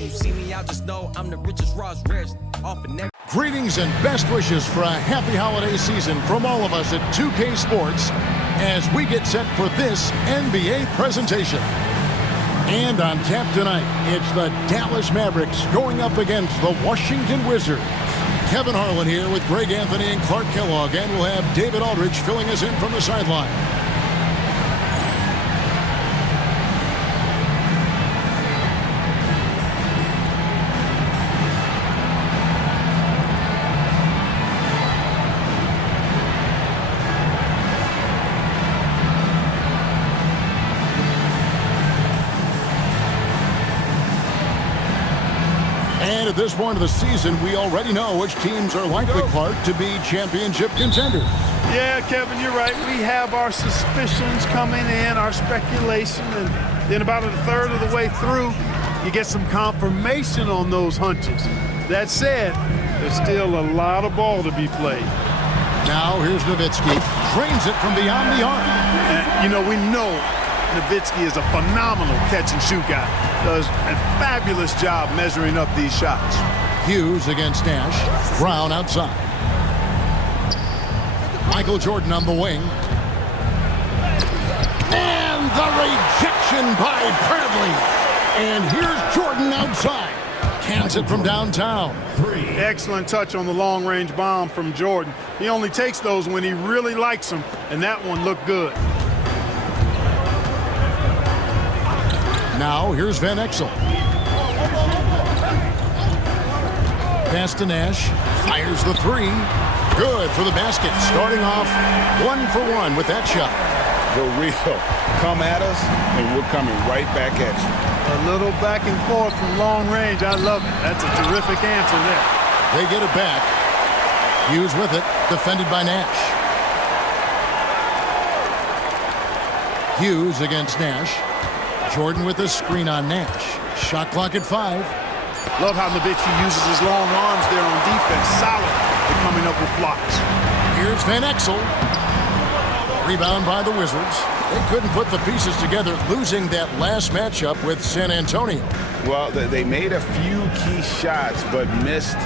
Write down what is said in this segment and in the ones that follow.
you see me, I just know I'm the richest Ross rich. Greetings and best wishes for a happy holiday season from all of us at 2K Sports as we get set for this NBA presentation. And on tap tonight, it's the Dallas Mavericks going up against the Washington Wizards. Kevin Harlan here with Greg Anthony and Clark Kellogg, and we'll have David Aldridge filling us in from the sideline. At this point of the season, we already know which teams are likely, Clark, to be championship contenders. Yeah, Kevin, you're right. We have our suspicions coming in, our speculation, and then about a third of the way through, you get some confirmation on those hunches. That said, there's still a lot of ball to be played. Now here's Nowitzki, trains it from beyond the arc. And, you know, we know Nowitzki is a phenomenal catch-and-shoot guy. Does a fabulous job measuring up these shots. Hughes against Nash. Brown outside. Michael Jordan on the wing. And the rejection by Bradley. And here's Jordan outside. Cans it from downtown. Excellent touch on the long-range bomb from Jordan. He only takes those when he really likes them, and that one looked good. Now, here's Van Exel. Pass to Nash. Fires the three. Good for the basket. Starting off 1-for-1 with that shot. The real. Come at us, and we're coming right back at you. A little back and forth from long range. I love it. That's a terrific answer there. They get it back. Hughes with it. Defended by Nash. Hughes against Nash. Jordan with a screen on Nash. Shot clock at 5. Love how Nowitzki uses his long arms there on defense. Solid at coming up with blocks. Here's Van Exel. Rebound by the Wizards. They couldn't put the pieces together, losing that last matchup with San Antonio. Well, they made a few key shots, but missed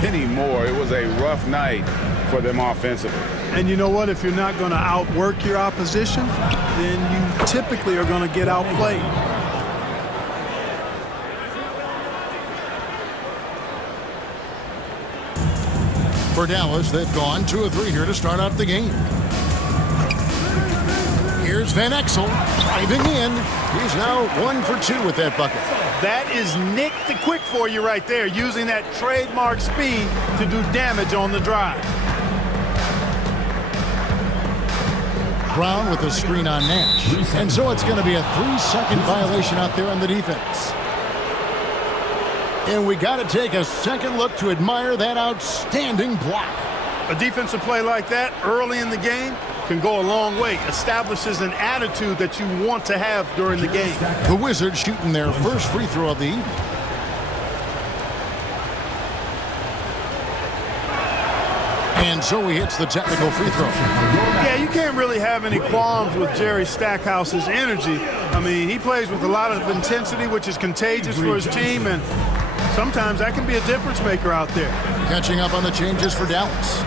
many more. It was a rough night for them offensively. And you know what? If you're not going to outwork your opposition, then you typically are going to get outplayed. For Dallas, they've gone 2 of 3 here to start out the game. Here's Van Exel driving in. He's now 1 for 2 with that bucket. That is Nick the Quick for you right there, using that trademark speed to do damage on the drive. Brown with a screen on Nash. And so it's going to be a 3-second violation out there on the defense. And we got to take a second look to admire that outstanding block. A defensive play like that early in the game can go a long way. Establishes an attitude that you want to have during the game. The Wizards shooting their first free throw of the evening. And so he hits the technical free throw. Yeah, you can't really have any qualms with Jerry Stackhouse's energy. I mean, he plays with a lot of intensity, which is contagious for his team, and sometimes that can be a difference maker out there. Catching up on the changes for Dallas.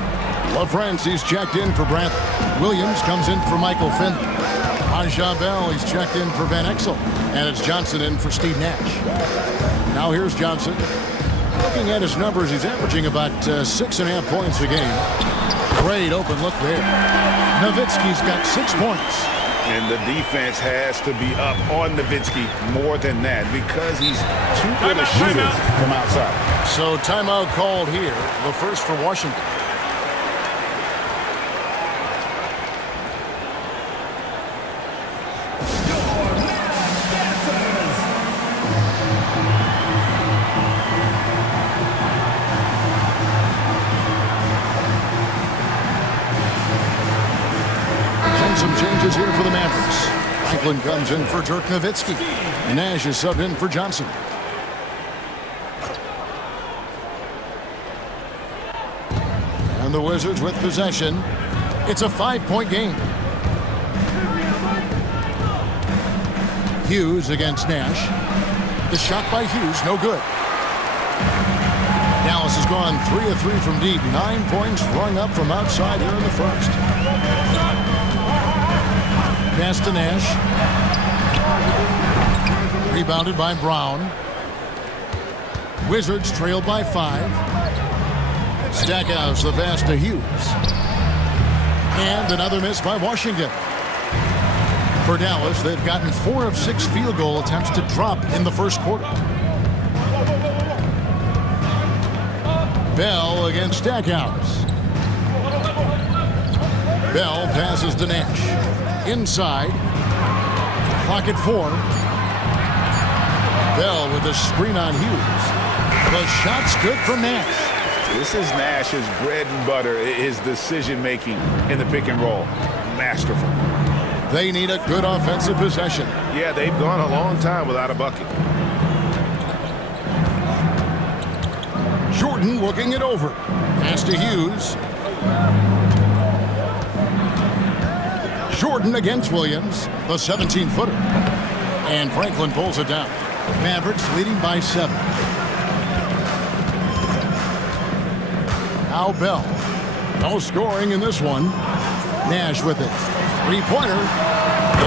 LaFrance's checked in for Brantley. Williams comes in for Michael Finley. Aja Bell, he's checked in for Van Exel. And it's Johnson in for Steve Nash. Now here's Johnson. Looking at his numbers, he's averaging about 6.5 points a game. Great open look there. Nowitzki's got 6 points. And the defense has to be up on Nowitzki more than that because he's too good a shooter from outside. So timeout called here, the first for Washington. Some changes here for the Mavericks. Franklin comes in for Dirk Nowitzki. Nash is subbed in for Johnson. And the Wizards with possession. It's a 5-point game. Hughes against Nash. The shot by Hughes, no good. Dallas has gone 3 of 3 from deep. 9 points rung up from outside here in the first. Pass to Nash. Rebounded by Brown. Wizards trailed by 5. Stackhouse the pass to Hughes. And another miss by Washington. For Dallas, they've gotten 4 of 6 field goal attempts to drop in the first quarter. Bell against Stackhouse. Bell passes to Nash. Inside. Clock at 4. Bell with the screen on Hughes. The shot's good from Nash. This is Nash's bread and butter, his decision-making in the pick and roll. Masterful. They need a good offensive possession. Yeah, they've gone a long time without a bucket. Jordan working it over. Pass to Hughes. Jordan against Williams. The 17-footer. And Franklin pulls it down. Mavericks leading by 7. Now Bell. No scoring in this one. Nash with it. 3-pointer.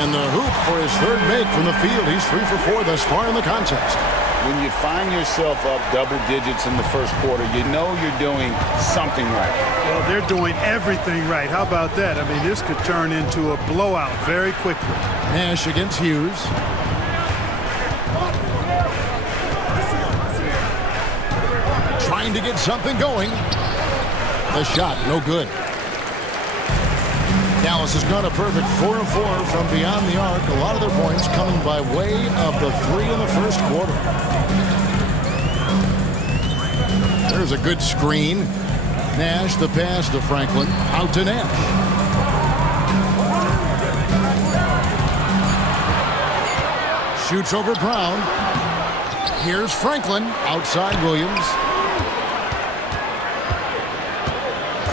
And the hoop for his third make from the field. He's 3 for 4 thus far in the contest. When you find yourself up double digits in the first quarter, you know you're doing something right. Well, they're doing everything right. How about that? I mean, this could turn into a blowout very quickly. Nash against Hughes. Trying to get something going. The shot, no good. Dallas has gone a perfect 4 of 4 from beyond the arc. A lot of their points coming by way of the 3 in the first quarter. There's a good screen. Nash, the pass to Franklin. Out to Nash. Shoots over Brown. Here's Franklin. Outside Williams.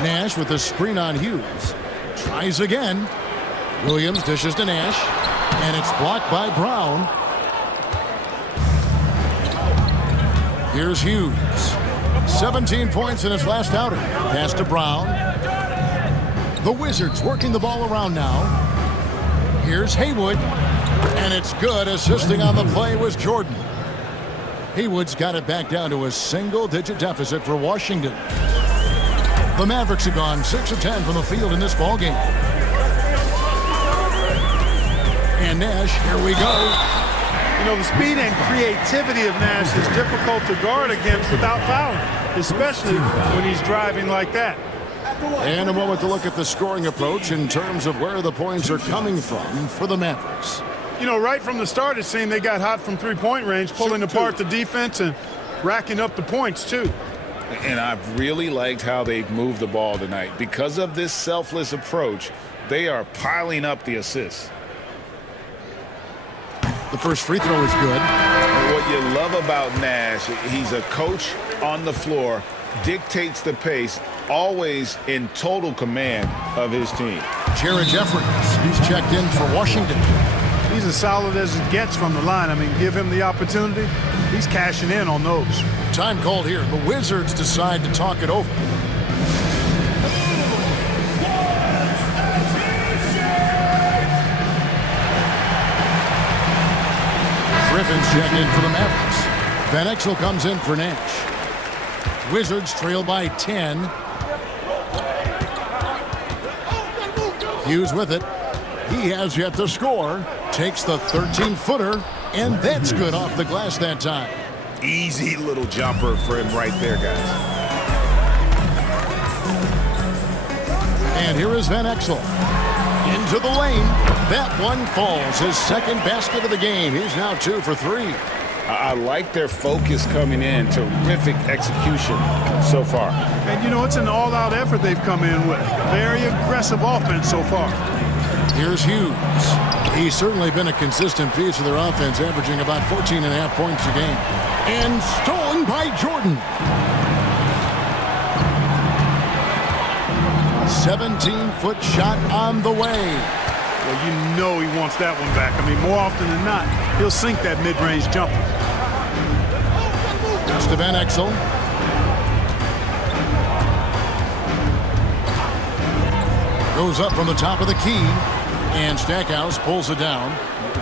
Nash with the screen on Hughes. Tries again. Williams dishes to Nash. And it's blocked by Brown. Here's Hughes. 17 points in his last outing. Pass to Brown. The Wizards working the ball around now. Here's Haywood. And it's good. Assisting on the play was Jordan. Haywood's got it back down to a single-digit deficit for Washington. The Mavericks have gone 6 of 10 from the field in this ballgame. And Nash, here we go. You know, the speed and creativity of Nash is difficult to guard against without fouling, especially when he's driving like that. And a moment to look at the scoring approach in terms of where the points are coming from for the Mavericks. You know, right from the start, it seemed they got hot from three-point range, pulling apart the defense and racking up the points, too. And I've really liked how they've moved the ball tonight. Because of this selfless approach, they are piling up the assists. The first free throw is good. What you love about Nash, he's a coach on the floor, dictates the pace, always in total command of his team. Jared Jeffries, he's checked in for Washington. He's as solid as it gets from the line. I mean, give him the opportunity, he's cashing in on those. Time called here. The Wizards decide to talk it over. Griffin's checked in for the Mavericks. Van Exel comes in for Nash. Wizards trail by 10. Hughes with it. He has yet to score. Takes the 13-footer, and that's good off the glass that time. Easy little jumper for him right there, guys. And here is Van Exel. Into the lane. That one falls. His second basket of the game. He's now 2 for 3. I like their focus coming in. Terrific execution so far. And, you know, it's an all-out effort they've come in with. Very aggressive offense so far. Here's Hughes. He's certainly been a consistent piece of their offense, averaging about 14.5 points a game. And stolen by Jordan. 17-foot shot on the way. Well, you know he wants that one back. I mean, more often than not, he'll sink that mid-range jumper. to Van Exel. Goes up from the top of the key, and Stackhouse pulls it down.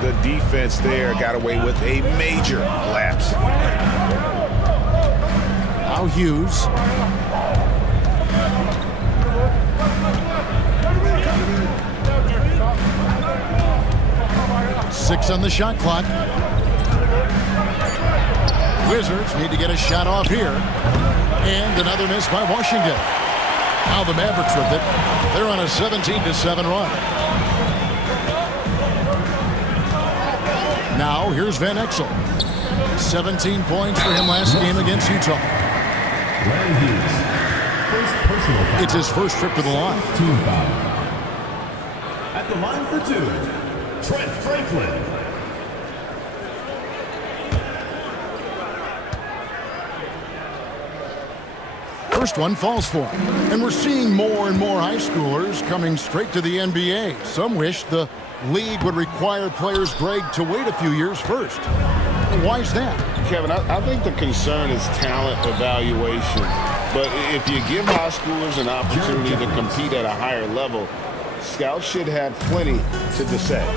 The defense there got away with a major lapse. Now Hughes. Six on the shot clock. Wizards need to get a shot off here. And another miss by Washington. Now the Mavericks with it. They're on a 17-7 run. Now here's Van Exel. 17 points for him last game against Utah. It's his first trip to the line. At the line for two, Trent Franklin. First one falls for him. And we're seeing more and more high schoolers coming straight to the NBA. Some wish the league would require players, Greg, to wait a few years first. Why is that? Kevin, I think the concern is talent evaluation. But if you give high schoolers an opportunity to compete at a higher level, scouts should have plenty to decide.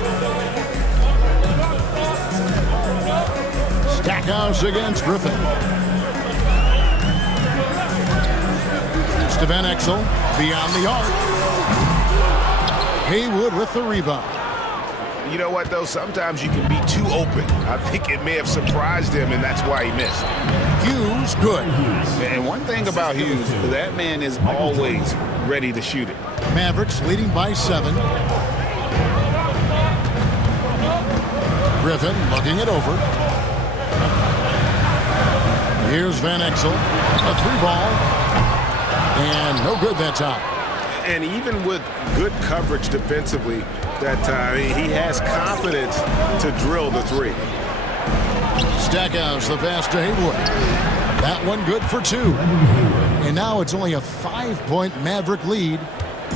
Stackhouse against Griffin. It's to Van Exel, beyond the arc. Haywood with the rebound. You know what, though? Sometimes you can be too open. I think it may have surprised him, and that's why he missed. Hughes, good. And one thing about Hughes, that man is always ready to shoot it. Mavericks leading by 7. Griffin looking it over. Here's Van Exel. A 3-ball. And no good that time. And even with good coverage defensively that time, he has confidence to drill the 3. Stackhouse the pass to Haywood. That one good for 2. And now it's only a 5-point Maverick lead.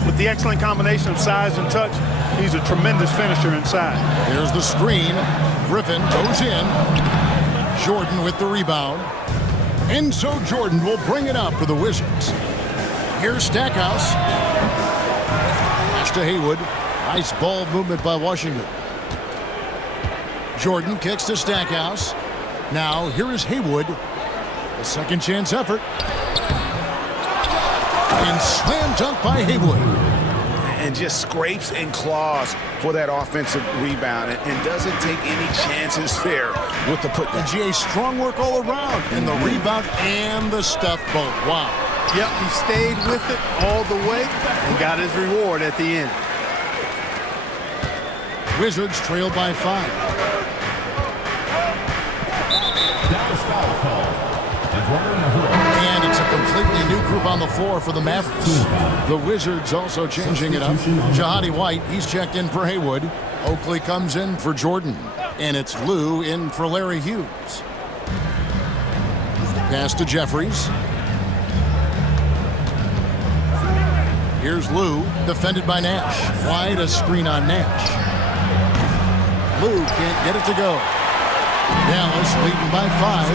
With the excellent combination of size and touch, he's a tremendous finisher inside. There's the screen. Griffin goes in. Jordan with the rebound. And so Jordan will bring it out for the Wizards. Here's Stackhouse. Pass to Haywood. Nice ball movement by Washington. Jordan kicks to Stackhouse. Now here is Haywood. A second chance effort. And slam dunk by Haywood. And just scrapes and claws for that offensive rebound and doesn't take any chances there with the putback. GA, strong work all around. And the rebound and the stuff both. Wow. Yep, he stayed with it all the way and got his reward at the end. Wizards trail by 5. And it's a completely new group on the floor for the Mavericks. The Wizards also changing it up. Jahadi White, he's checked in for Haywood. Oakley comes in for Jordan. And it's Lou in for Larry Hughes. Pass to Jeffries. Here's Lou, defended by Nash. Wide, a screen on Nash. Lou can't get it to go. Dallas leading by 5.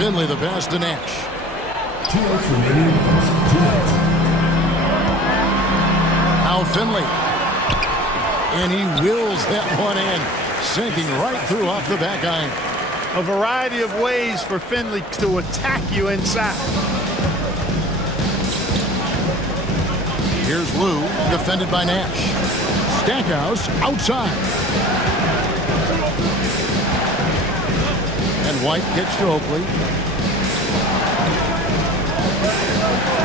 Finley the pass to Nash. 2 minutes remaining. 2 minutes. Now Finley. And he wills that one in, sinking right through off the back iron. A variety of ways for Finley to attack you inside. Here's Lou, defended by Nash. Stackhouse outside. And White gets to Oakley.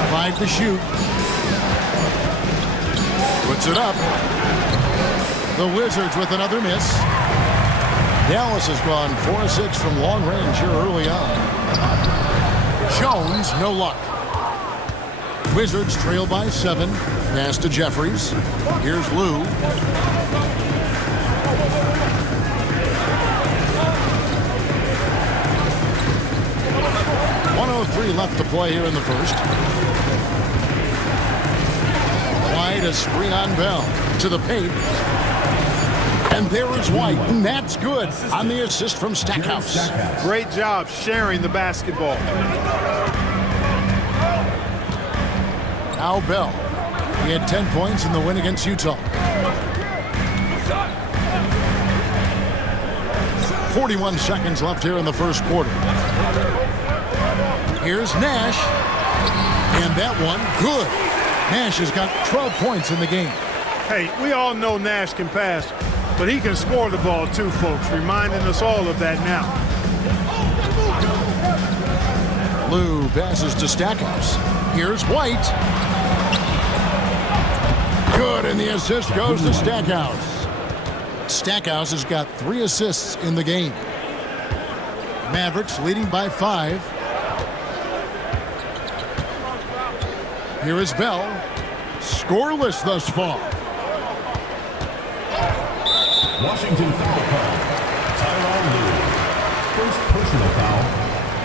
5 to shoot. Puts it up. The Wizards with another miss. Dallas has gone 4-6 from long range here early on. Jones, no luck. Wizards trail by 7. Pass to Jeffries. Here's Lou. .103 left to play here in the first. Wide, a screen on Bell. To the paint. And there is White, and that's good on the assist from Stackhouse. Great job sharing the basketball. Now Bell. He had 10 points in the win against Utah. 41 seconds left here in the first quarter. Here's Nash. And that one, good. Nash has got 12 points in the game. Hey, we all know Nash can pass, but he can score the ball too, folks, reminding us all of that now. Lou passes to Stackhouse. Here's White. Good, and the assist goes to Stackhouse. Stackhouse has got 3 assists in the game. Mavericks leading by 5. Here is Bell. Scoreless thus far. Washington foul call. Tyronn Lue. First personal foul.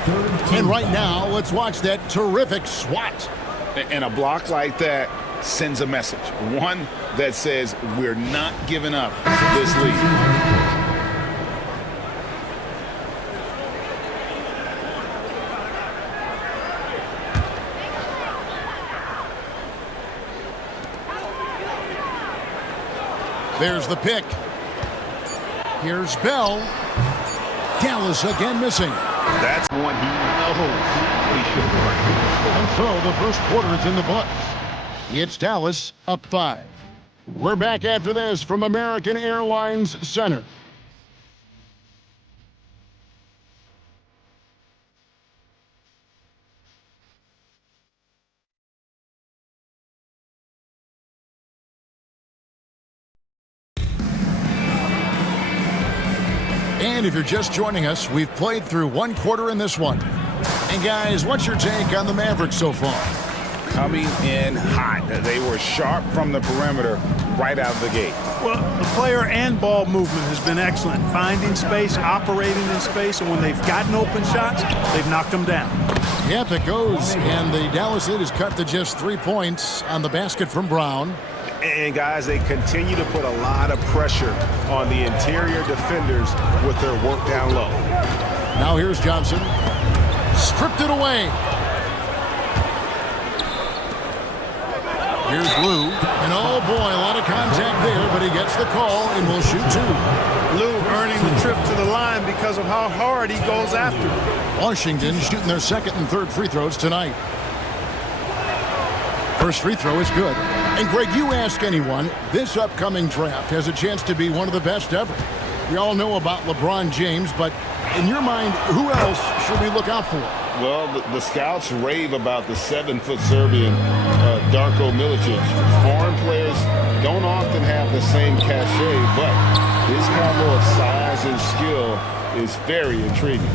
Third team And right foul. now, let's watch that terrific swat. And a block like that sends a message. One that says we're not giving up this lead. There's the pick. Here's Bell. Dallas again missing. That's one he knows he should have. And so the first quarter is in the books. It's Dallas up 5. We're back after this from American Airlines Center. And if you're just joining us, we've played through 1 quarter in this one. And guys, what's your take on the Mavericks so far? Coming in hot. They were sharp from the perimeter right out of the gate. Well, the player and ball movement has been excellent. Finding space, operating in space, and when they've gotten open shots, they've knocked them down. Yep, it goes. And the Dallas lead is cut to just 3 points on the basket from Brown. And guys, they continue to put a lot of pressure on the interior defenders with their work down low. Now here's Johnson. Stripped it away. Here's Lou. And oh boy, a lot of contact there, but he gets the call and will shoot 2. Lou earning the trip to the line because of how hard he goes after it. Washington shooting their 2nd and 3rd free throws tonight. First free throw is good. And Greg, you ask anyone, this upcoming draft has a chance to be one of the best ever. We all know about LeBron James, but in your mind, who else should we look out for? Well, the scouts rave about the 7-foot Serbian, Darko Milicic. Foreign players don't often have the same cachet, but his combo of size and skill is very intriguing.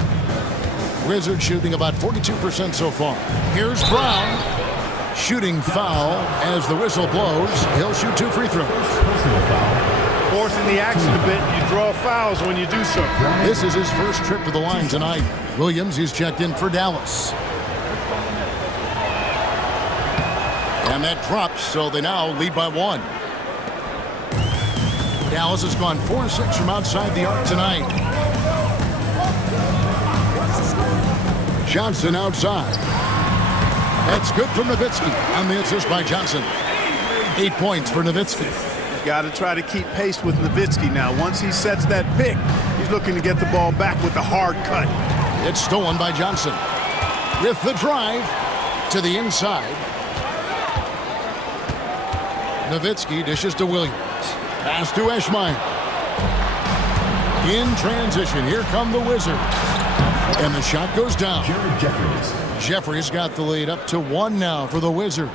Wizards shooting about 42% so far. Here's Brown. Shooting foul as the whistle blows. He'll shoot 2 free throws. Personal foul. Forcing the action a bit, you draw fouls when you do so. This is his first trip to the line tonight. Williams, he's checked in for Dallas. And that drops, so they now lead by 1. Dallas has gone 4-6 from outside the arc tonight. Johnson outside. That's good from Nowitzki on the assist by Johnson. 8 points for Nowitzki. Got to try to keep pace with Nowitzki now. Once he sets that pick, he's looking to get the ball back with the hard cut. It's stolen by Johnson. With the drive to the inside. Nowitzki dishes to Williams. Pass to Eschmeyer. In transition, here come the Wizards. And the shot goes down. Jeffries got the lead up to 1 now for the Wizards.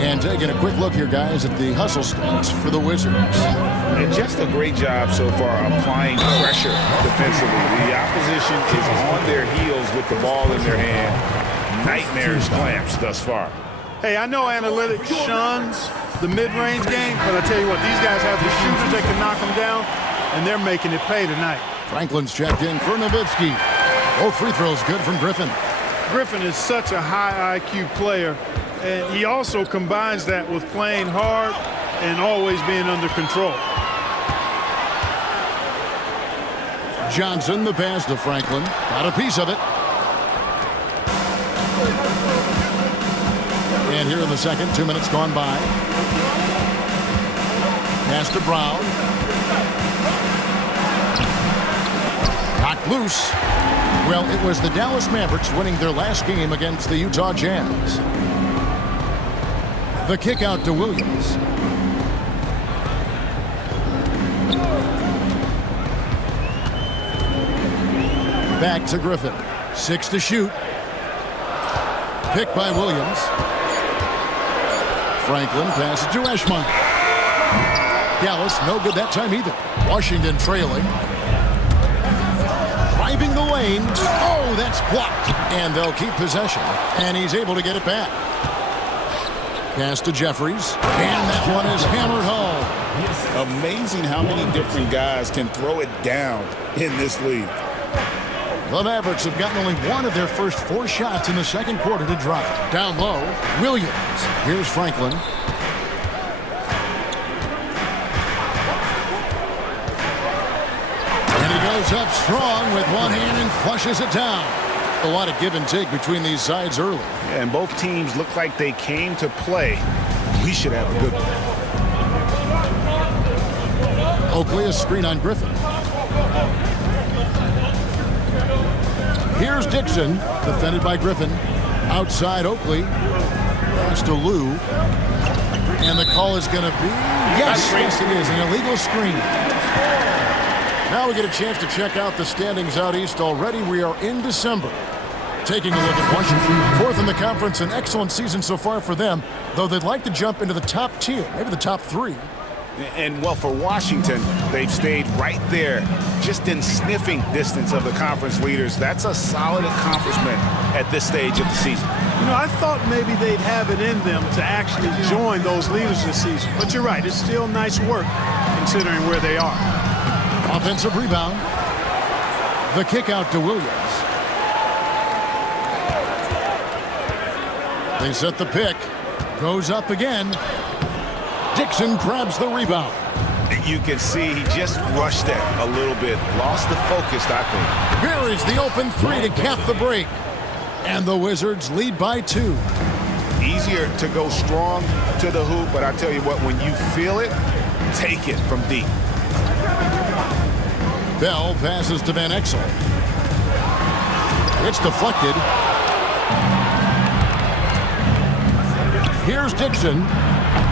And taking a quick look here, guys, at the hustle stats for the Wizards. And just a great job so far applying pressure defensively. The opposition is on their heels with the ball in their hand. Nightmares clamps thus far. Hey, I know analytics shuns the mid-range game, but I tell you what, these guys have the shooters that can knock them down, and they're making it pay tonight. Franklin's checked in for Nowitzki. Both free throws good from Griffin. Griffin is such a high IQ player, and he also combines that with playing hard and always being under control. Johnson, the pass to Franklin. Got a piece of it. And here in the second, 2 minutes gone by. Pass to Brown. Knocked loose. Well, it was the Dallas Mavericks winning their last game against the Utah Jazz. The kick out to Williams. Back to Griffin. 6 to shoot. Picked by Williams. Franklin passes to Eshmont. Dallas, no good that time either. Washington trailing. Driving the lane. Oh, that's blocked. And they'll keep possession. And he's able to get it back. Pass to Jeffries. And that one is hammered home. Amazing how many different guys can throw it down in this league. The Mavericks have gotten only one of their first 4 shots in the second quarter to drop. Down low, Williams. Here's Franklin. And he goes up strong with one hand and flushes it down. A lot of give and take between these sides early. Yeah, and both teams look like they came to play. We should have a good one. Oakley, a screen on Griffin. Here's Dixon, defended by Griffin. Outside Oakley. Pass to Lou. And the call is going to be... Yes, it is. An illegal screen. Now we get a chance to check out the standings out east already. We are in December. Taking a look at Washington. 4th in the conference, an excellent season so far for them, though they'd like to jump into the top tier, maybe the top 3. And, well, for Washington, they've stayed right there, just in sniffing distance of the conference leaders. That's a solid accomplishment at this stage of the season. You know, I thought maybe they'd have it in them to actually join those leaders this season. But you're right, it's still nice work considering where they are. Offensive rebound. The kick out to Williams. They set the pick. Goes up again. Dixon grabs the rebound. You can see he just rushed it a little bit. Lost the focus, I think. Here is the open 3 to cap the break. And the Wizards lead by 2. Easier to go strong to the hoop, but I tell you what, when you feel it, take it from deep. Bell passes to Van Exel. It's deflected. Here's Dixon.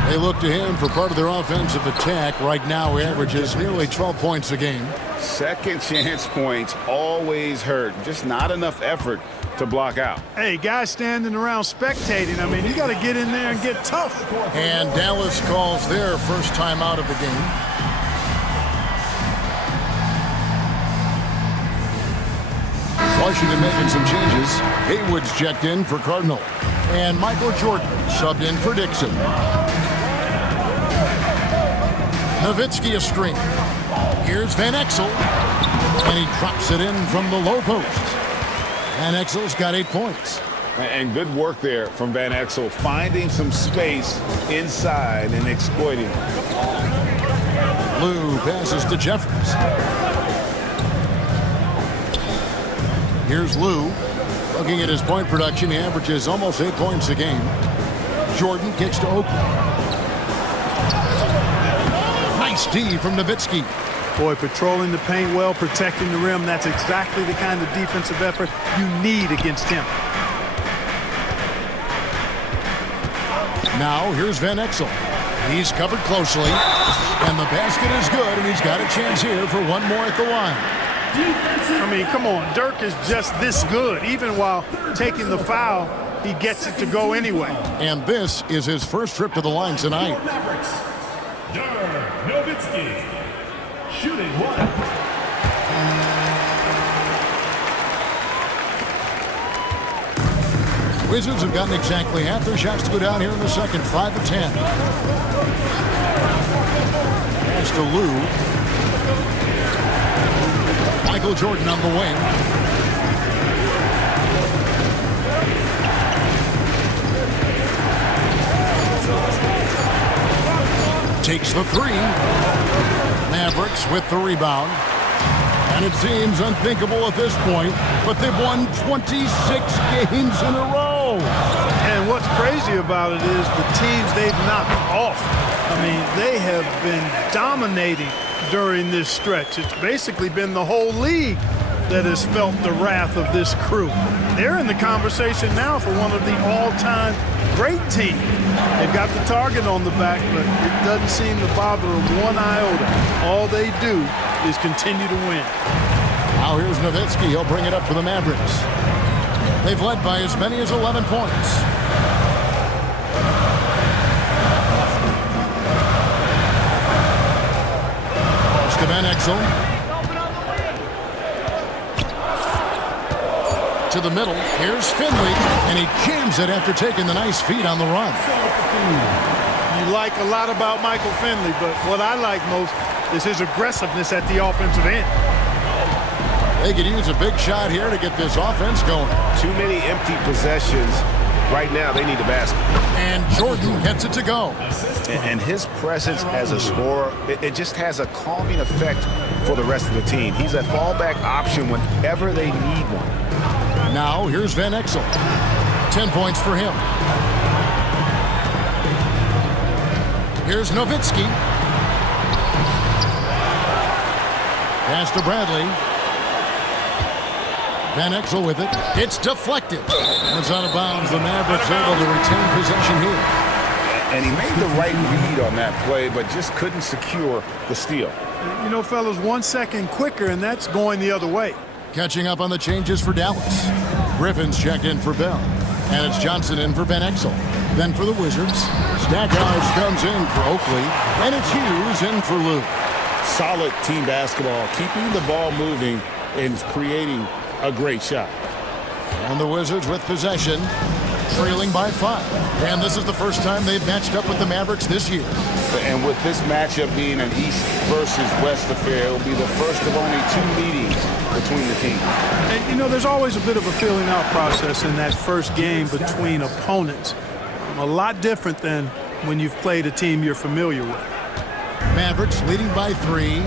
They look to him for part of their offensive attack. Right now, he averages nearly 12 points a game. Second chance points always hurt. Just not enough effort to block out. Hey, guys standing around spectating, I mean, you got to get in there and get tough. And Dallas calls their first time out of the game. Washington making some changes. Haywood's checked in for Cardinal. And Michael Jordan subbed in for Dixon. Nowitzki a screen. Here's Van Exel. And he drops it in from the low post. Van Exel's got 8 points. And good work there from Van Exel, finding some space inside and exploiting it. Lou passes to Jeffries. Here's Lou. Looking at his point production, he averages almost 8 points a game. Jordan kicks to Oakley. Nice D from Nowitzki. Boy, patrolling the paint well, protecting the rim. That's exactly the kind of defensive effort you need against him. Now, here's Van Exel. He's covered closely. And the basket is good, and he's got a chance here for one more at the line. I mean, come on. Dirk is just this good. Even while taking the foul, he gets it to go anyway. And this is his first trip to the line tonight. Dirk Nowitzki, shooting 1. Wizards have gotten exactly half their shots to go down here in the second. 5 of 10. Pass to Lou. Michael Jordan on the wing. Takes the 3. Mavericks with the rebound. And it seems unthinkable at this point, but they've won 26 games in a row. And what's crazy about it is the teams they've knocked off. I mean, they have been dominating during this stretch. It's basically been the whole league that has felt the wrath of this crew. They're in the conversation now for one of the all-time great teams. They've got the target on the back, but it doesn't seem to bother them one iota. All they do is continue to win. Now here's Nowitzki. He'll bring it up for the Mavericks. They've led by as many as 11 points. To Van Exel. To the middle. Here's Finley. And he jams it after taking the nice feed on the run. You like a lot about Michael Finley, but what I like most is his aggressiveness at the offensive end. They could use a big shot here to get this offense going. Too many empty possessions. Right now, they need a basket. And Jordan gets it to go. And his presence as a scorer, it just has a calming effect for the rest of the team. He's a fallback option whenever they need one. Now, here's Van Exel. 10 points for him. Here's Nowitzki. Pass to Bradley. Van Exel with it. It's deflected. It's out of bounds. The Mavericks able to retain possession here. And he made the right read on that play, but just couldn't secure the steal. You know, fellas, 1 second quicker, and that's going the other way. Catching up on the changes for Dallas. Griffin's checked in for Bell. And it's Johnson in for Van Exel. Then for the Wizards, Stackhouse comes in for Oakley. And it's Hughes in for Lou. Solid team basketball, keeping the ball moving and creating a great shot. And the Wizards with possession, trailing by 5. And this is the first time they've matched up with the Mavericks this year. And with this matchup being an East versus West affair, it'll be the first of only 2 meetings between the teams. And, you know, there's always a bit of a feeling out process in that first game between opponents. A lot different than when you've played a team you're familiar with. Mavericks leading by 3.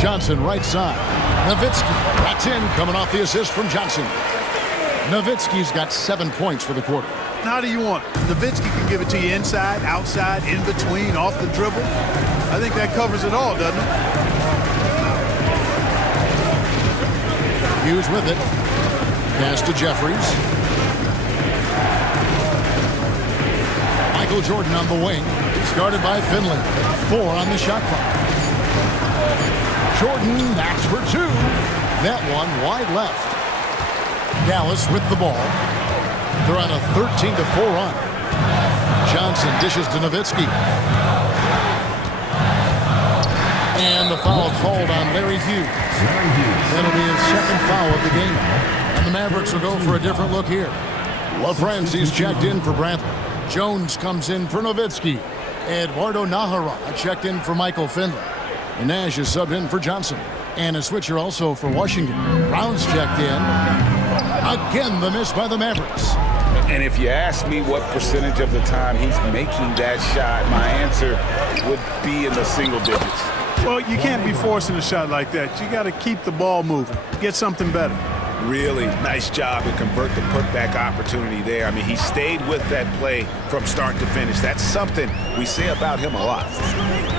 Johnson right side. Nowitzki. That's in, coming off the assist from Johnson. Nowitzki's got 7 points for the quarter. How do you want it? Nowitzki can give it to you inside, outside, in between, off the dribble. I think that covers it all, doesn't it? Hughes with it. Pass to Jeffries. Michael Jordan on the wing. Started by Finley. 4 on the shot clock. Jordan, that's for 2. That one wide left. Dallas with the ball. They're on a 13-4 run. Johnson dishes to Nowitzki. And the foul called on Larry Hughes. That'll be his second foul of the game. And the Mavericks will go for a different look here. LaFrancie's checked in for Bradley. Jones comes in for Nowitzki. Eduardo Nahara checked in for Michael Finley. And Nash is subbed in for Johnson. And a switcher also for Washington. Brown's checked in. Again, the miss by the Mavericks. And if you ask me what percentage of the time he's making that shot, my answer would be in the single digits. Well, you can't be forcing a shot like that. You got to keep the ball moving. Get something better. Really nice job to convert the putback opportunity there. I mean, he stayed with that play from start to finish. That's something we say about him a lot.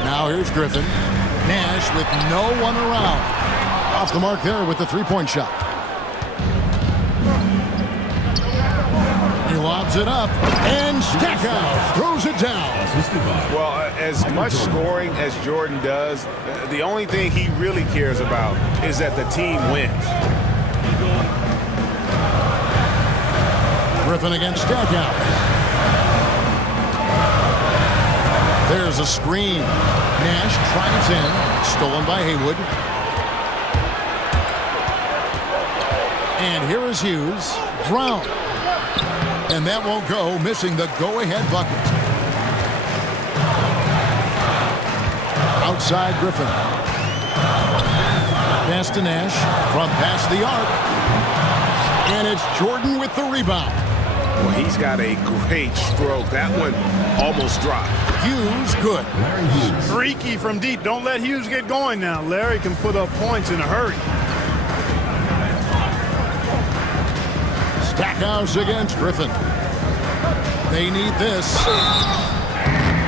Now here's Griffin. Nash with no one around. Off the mark there with the 3-point shot. He lobs it up, and Stackhouse throws it down. Well, as much scoring as Jordan does, the only thing he really cares about is that the team wins. Griffin against Stackhouse. There's a screen. Nash drives in, stolen by Haywood. And here is Hughes. Brown. And that won't go, missing the go-ahead bucket. Outside Griffin. Pass to Nash from past the arc. And it's Jordan with the rebound. Well, he's got a great stroke. That one almost dropped. Hughes, good. Larry Hughes. Freaky from deep. Don't let Hughes get going now. Larry can put up points in a hurry. Stackhouse against Griffin. They need this.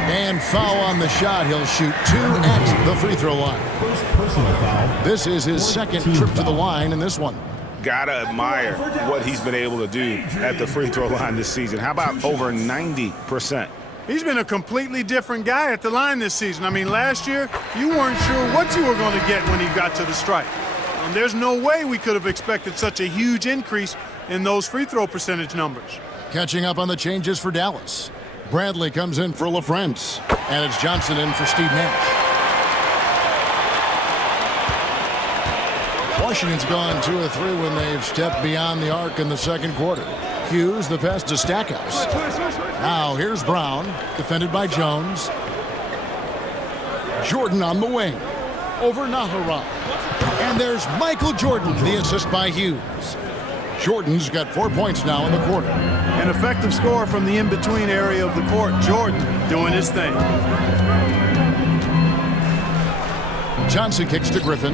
And foul on the shot. He'll shoot 2 at the free throw line. First personal foul. This is his second trip to the line in this one. Gotta admire what he's been able to do at the free throw line this season. How about over 90%? He's been a completely different guy at the line this season. I mean, last year, you weren't sure what you were going to get when he got to the stripe. There's no way we could have expected such a huge increase in those free throw percentage numbers. Catching up on the changes for Dallas. Bradley comes in for LaFrance. And it's Johnson in for Steve Nash. Washington's gone 2 of 3 when they've stepped beyond the arc in the second quarter. Hughes, the pass to Stackhouse. Now here's Brown, defended by Jones. Jordan on the wing. Over Nahara. And there's Michael Jordan, the assist by Hughes. Jordan's got 4 points now in the quarter. An effective score from the in-between area of the court. Jordan doing his thing. Johnson kicks to Griffin.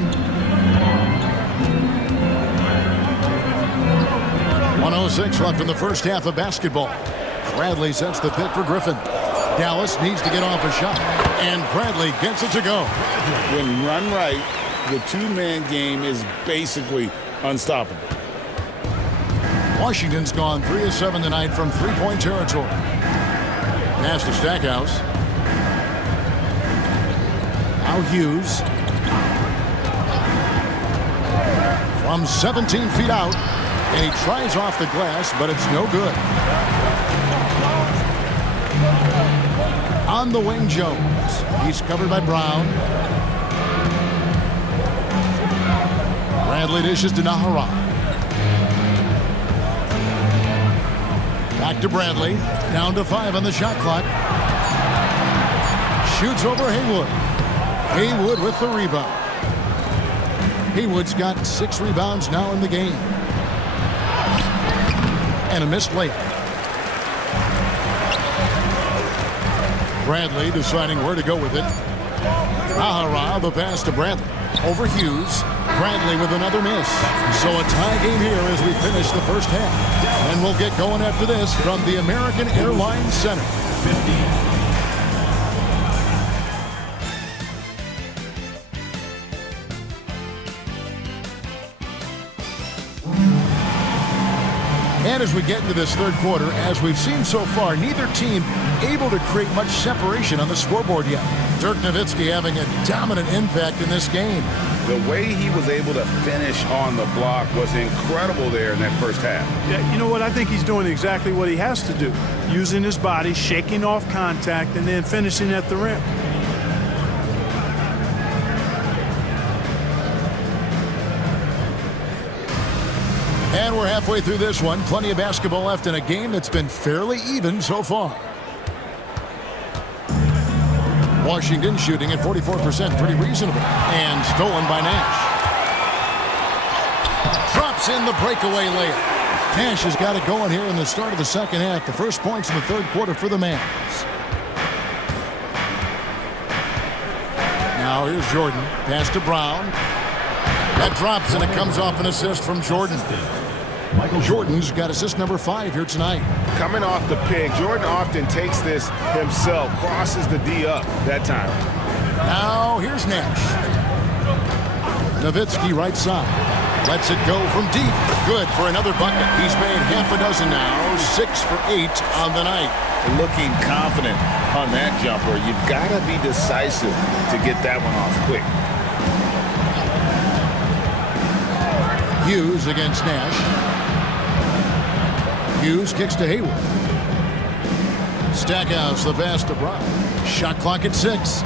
1:06 left in the first half of basketball. Bradley sets the pick for Griffin. Dallas needs to get off a shot. And Bradley gets it to go. When run right, the two-man game is basically unstoppable. Washington's gone 3 of 7 tonight from three-point territory. Pass to Stackhouse. Now Hughes. From 17 feet out. And he tries off the glass, but it's no good. On the wing, Jones. He's covered by Brown. Bradley dishes to Nahara. Back to Bradley. Down to 5 on the shot clock. Shoots over Haywood. Haywood with the rebound. Haywood's got 6 rebounds now in the game. And a missed layup. Bradley deciding where to go with it. Nahara, the pass to Bradley. Over Hughes. Bradley with another miss. So a tie game here as we finish the first half. And we'll get going after this from the American Airlines Center. 50. And as we get into this third quarter, as we've seen so far, neither team able to create much separation on the scoreboard yet. Dirk Nowitzki having a dominant impact in this game. The way he was able to finish on the block was incredible there in that first half. Yeah, you know what? I think he's doing exactly what he has to do. Using his body, shaking off contact, and then finishing at the rim. And we're halfway through this one. Plenty of basketball left in a game that's been fairly even so far. Washington shooting at 44%, pretty reasonable. And stolen by Nash. Drops in the breakaway layup. Nash has got it going here in the start of the second half. The first points in the third quarter for the Mavs. Now here's Jordan. Pass to Brown. That drops and it comes off an assist from Jordan. Jordan's got assist number 5 here tonight. Coming off the pick, Jordan often takes this himself, crosses the D up that time. Now here's Nash. Nowitzki right side. Lets it go from deep. Good for another bucket. He's made half a dozen now. 6 for 8 on the night. Looking confident on that jumper. You've got to be decisive to get that one off quick. Hughes against Nash. Hughes kicks to Haywood. Stackhouse, the pass to Brown. Shot clock at 6.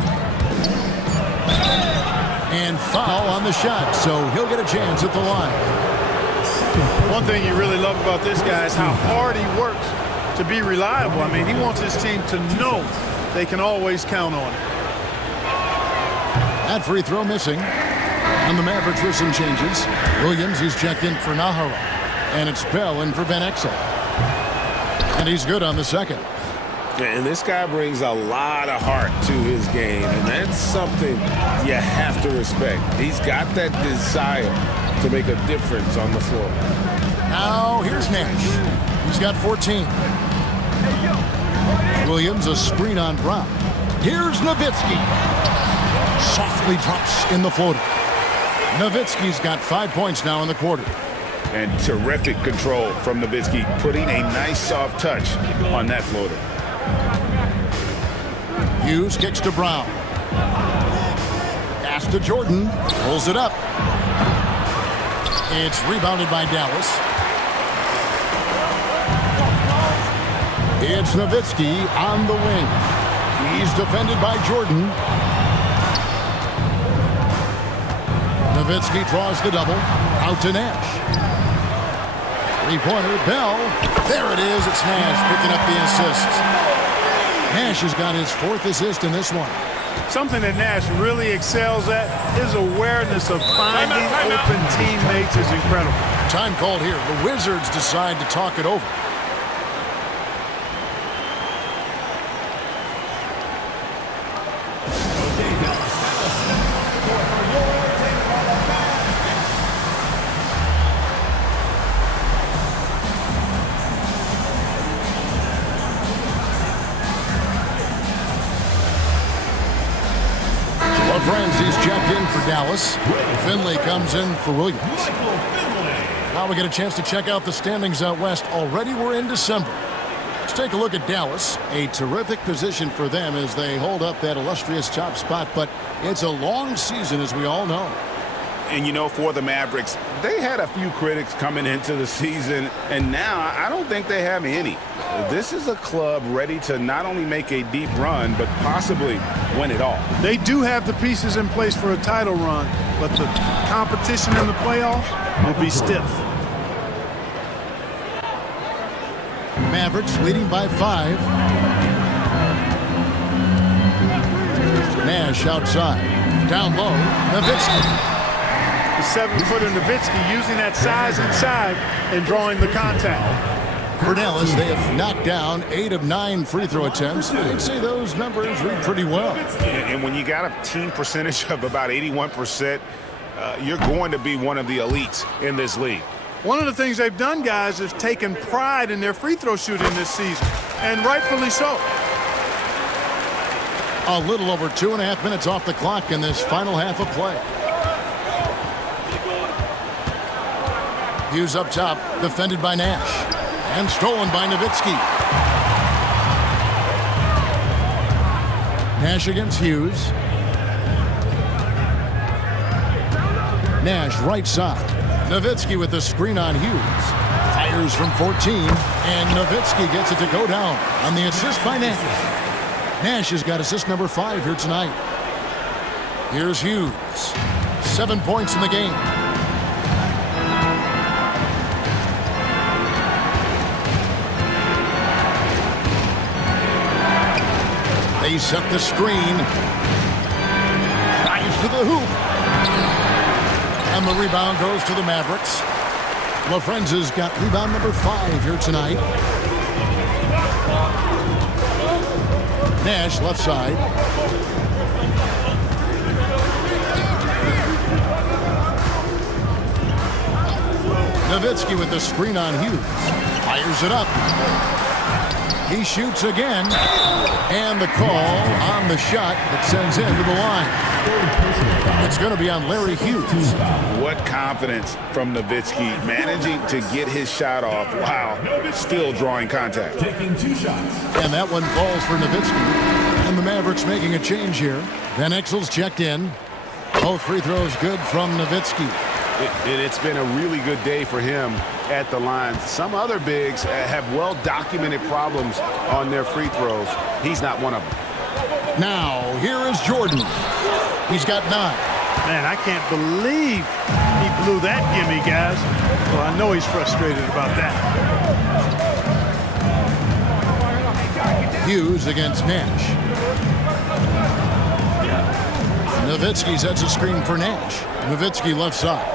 And foul on the shot, so he'll get a chance at the line. One thing you really love about this guy is how hard he works to be reliable. I mean, he wants his team to know they can always count on him. That free throw missing. And the Mavericks with some changes. Williams, he's checked in for Nahara. And it's Bell in for Van Exel. And he's good on the second. And this guy brings a lot of heart to his game, and that's something you have to respect. He's got that desire to make a difference on the floor. Now here's Nash. He's got 14. Williams, a screen on Brown. Here's Nowitzki. Softly drops in the floater. Nowitzki's got 5 points now in the quarter. And terrific control from Nowitzki, putting a nice soft touch on that floater. Hughes kicks to Brown. Pass to Jordan. Pulls it up. It's rebounded by Dallas. It's Nowitzki on the wing. He's defended by Jordan. Nowitzki draws the double. Out to Nash. Three-pointer, Bell. There it is. It's Nash picking up the assist. Nash has got his 4th assist in this one. Something that Nash really excels at, his awareness of finding open teammates is incredible. Time called here. The Wizards decide to talk it over. Friends, he's checked in for Dallas. Finley comes in for Williams. Now we get a chance to check out the standings out west. Already we're in December. Let's take a look at Dallas. A terrific position for them as they hold up that illustrious top spot, but it's a long season, as we all know. And, you know, for the Mavericks, they had a few critics coming into the season, and now I don't think they have any. This is a club ready to not only make a deep run, but possibly win it all. They do have the pieces in place for a title run, but the competition in the playoffs will be stiff. Mavericks leading by 5. Nash outside. Down low, Nowitzki. The 7-footer Nowitzki using that size inside and drawing the contact. For Dallas, they have knocked down 8 of 9 free throw attempts. I'd say those numbers read pretty well. And when you got a team percentage of about 81%, you're going to be one of the elites in this league. One of the things they've done, guys, is taken pride in their free throw shooting this season, and rightfully so. A little over 2.5 minutes off the clock in this final half of play. Hughes up top, defended by Nash. And stolen by Nowitzki. Nash against Hughes. Nash right side. Nowitzki with the screen on Hughes. Fires from 14. And Nowitzki gets it to go down on the assist by Nash. Nash has got assist number 5 here tonight. Here's Hughes. 7 points in the game. They set the screen. Drives to the hoop. And the rebound goes to the Mavericks. LaFrenza's got rebound number 5 here tonight. Nash left side. Nowitzki with the screen on Hughes. Fires it up. He shoots again. And the call on the shot that sends him to the line. It's going to be on Larry Hughes. What confidence from Nowitzki, managing to get his shot off while still drawing contact. Taking 2 shots. And that one falls for Nowitzki. And the Mavericks making a change here. Van Exel's checked in. Both free throws good from Nowitzki. It's been a really good day for him at the line. Some other bigs have well-documented problems on their free throws. He's not one of them. Now, here is Jordan. He's got 9. Man, I can't believe he blew that gimme, guys. Well, I know he's frustrated about that. Hughes against Nash. Nowitzki sets a screen for Nash. Nowitzki left side.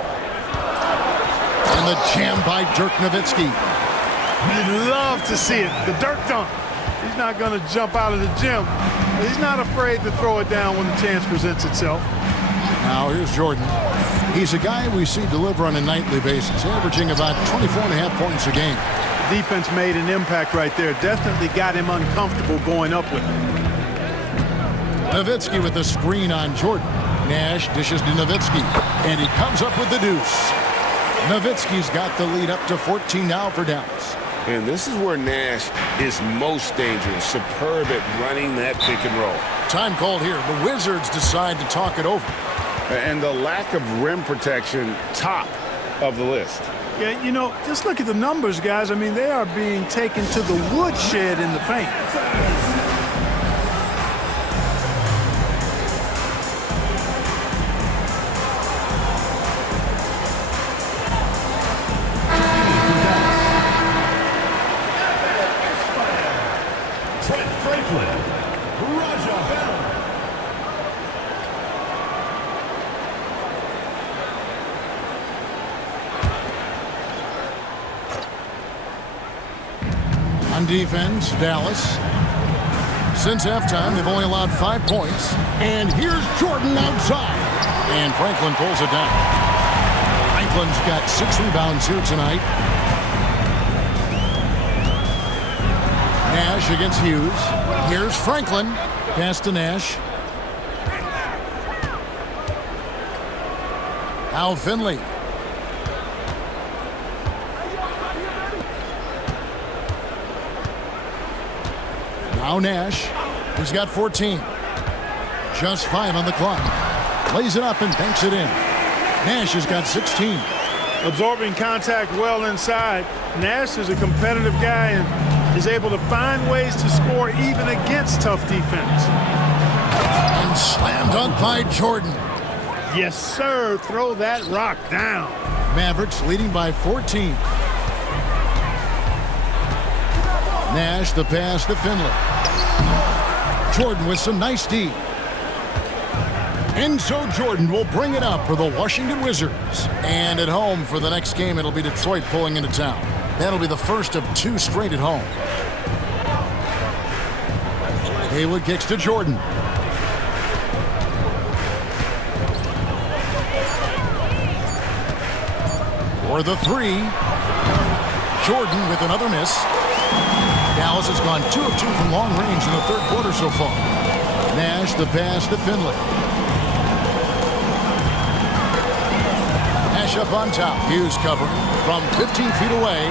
And the jam by Dirk Nowitzki. You'd love to see it. The dirt dunk. He's not going to jump out of the gym. He's not afraid to throw it down when the chance presents itself. Now here's Jordan. He's a guy we see deliver on a nightly basis, averaging about 24.5 points a game. Defense made an impact right there. Definitely got him uncomfortable going up with it. Nowitzki with the screen on Jordan. Nash dishes to Nowitzki, and he comes up with the deuce. Nowitzki's got the lead up to 14 now for Dallas. And this is where Nash is most dangerous. Superb at running that pick and roll. Time called here. The Wizards decide to talk it over. And the lack of rim protection, top of the list. Yeah, you know, just look at the numbers, guys. I mean, they are being taken to the woodshed in the paint. On defense, Dallas. Since halftime, they've only allowed 5 points. And here's Jordan outside. And Franklin pulls it down. Franklin's got 6 rebounds here tonight. Nash against Hughes. Here's Franklin. Pass to Nash. Now Finley. Now Nash, he's got 14. Just 5 on the clock. Lays it up and banks it in. Nash has got 16. Absorbing contact well inside. Nash is a competitive guy and is able to find ways to score even against tough defense. And slam dunk by Jordan. Yes, sir. Throw that rock down. Mavericks leading by 14. Nash the pass to Finley. Jordan with some nice D. And so Jordan will bring it up for the Washington Wizards. And at home for the next game, it'll be Detroit pulling into town. That'll be the first of 2 straight at home. Haywood kicks to Jordan. For the 3. Jordan with another miss. Dallas has gone 2 of 2 from long range in the 3rd quarter so far. Nash the pass to Finley. Nash up on top. Hughes covering from 15 feet away.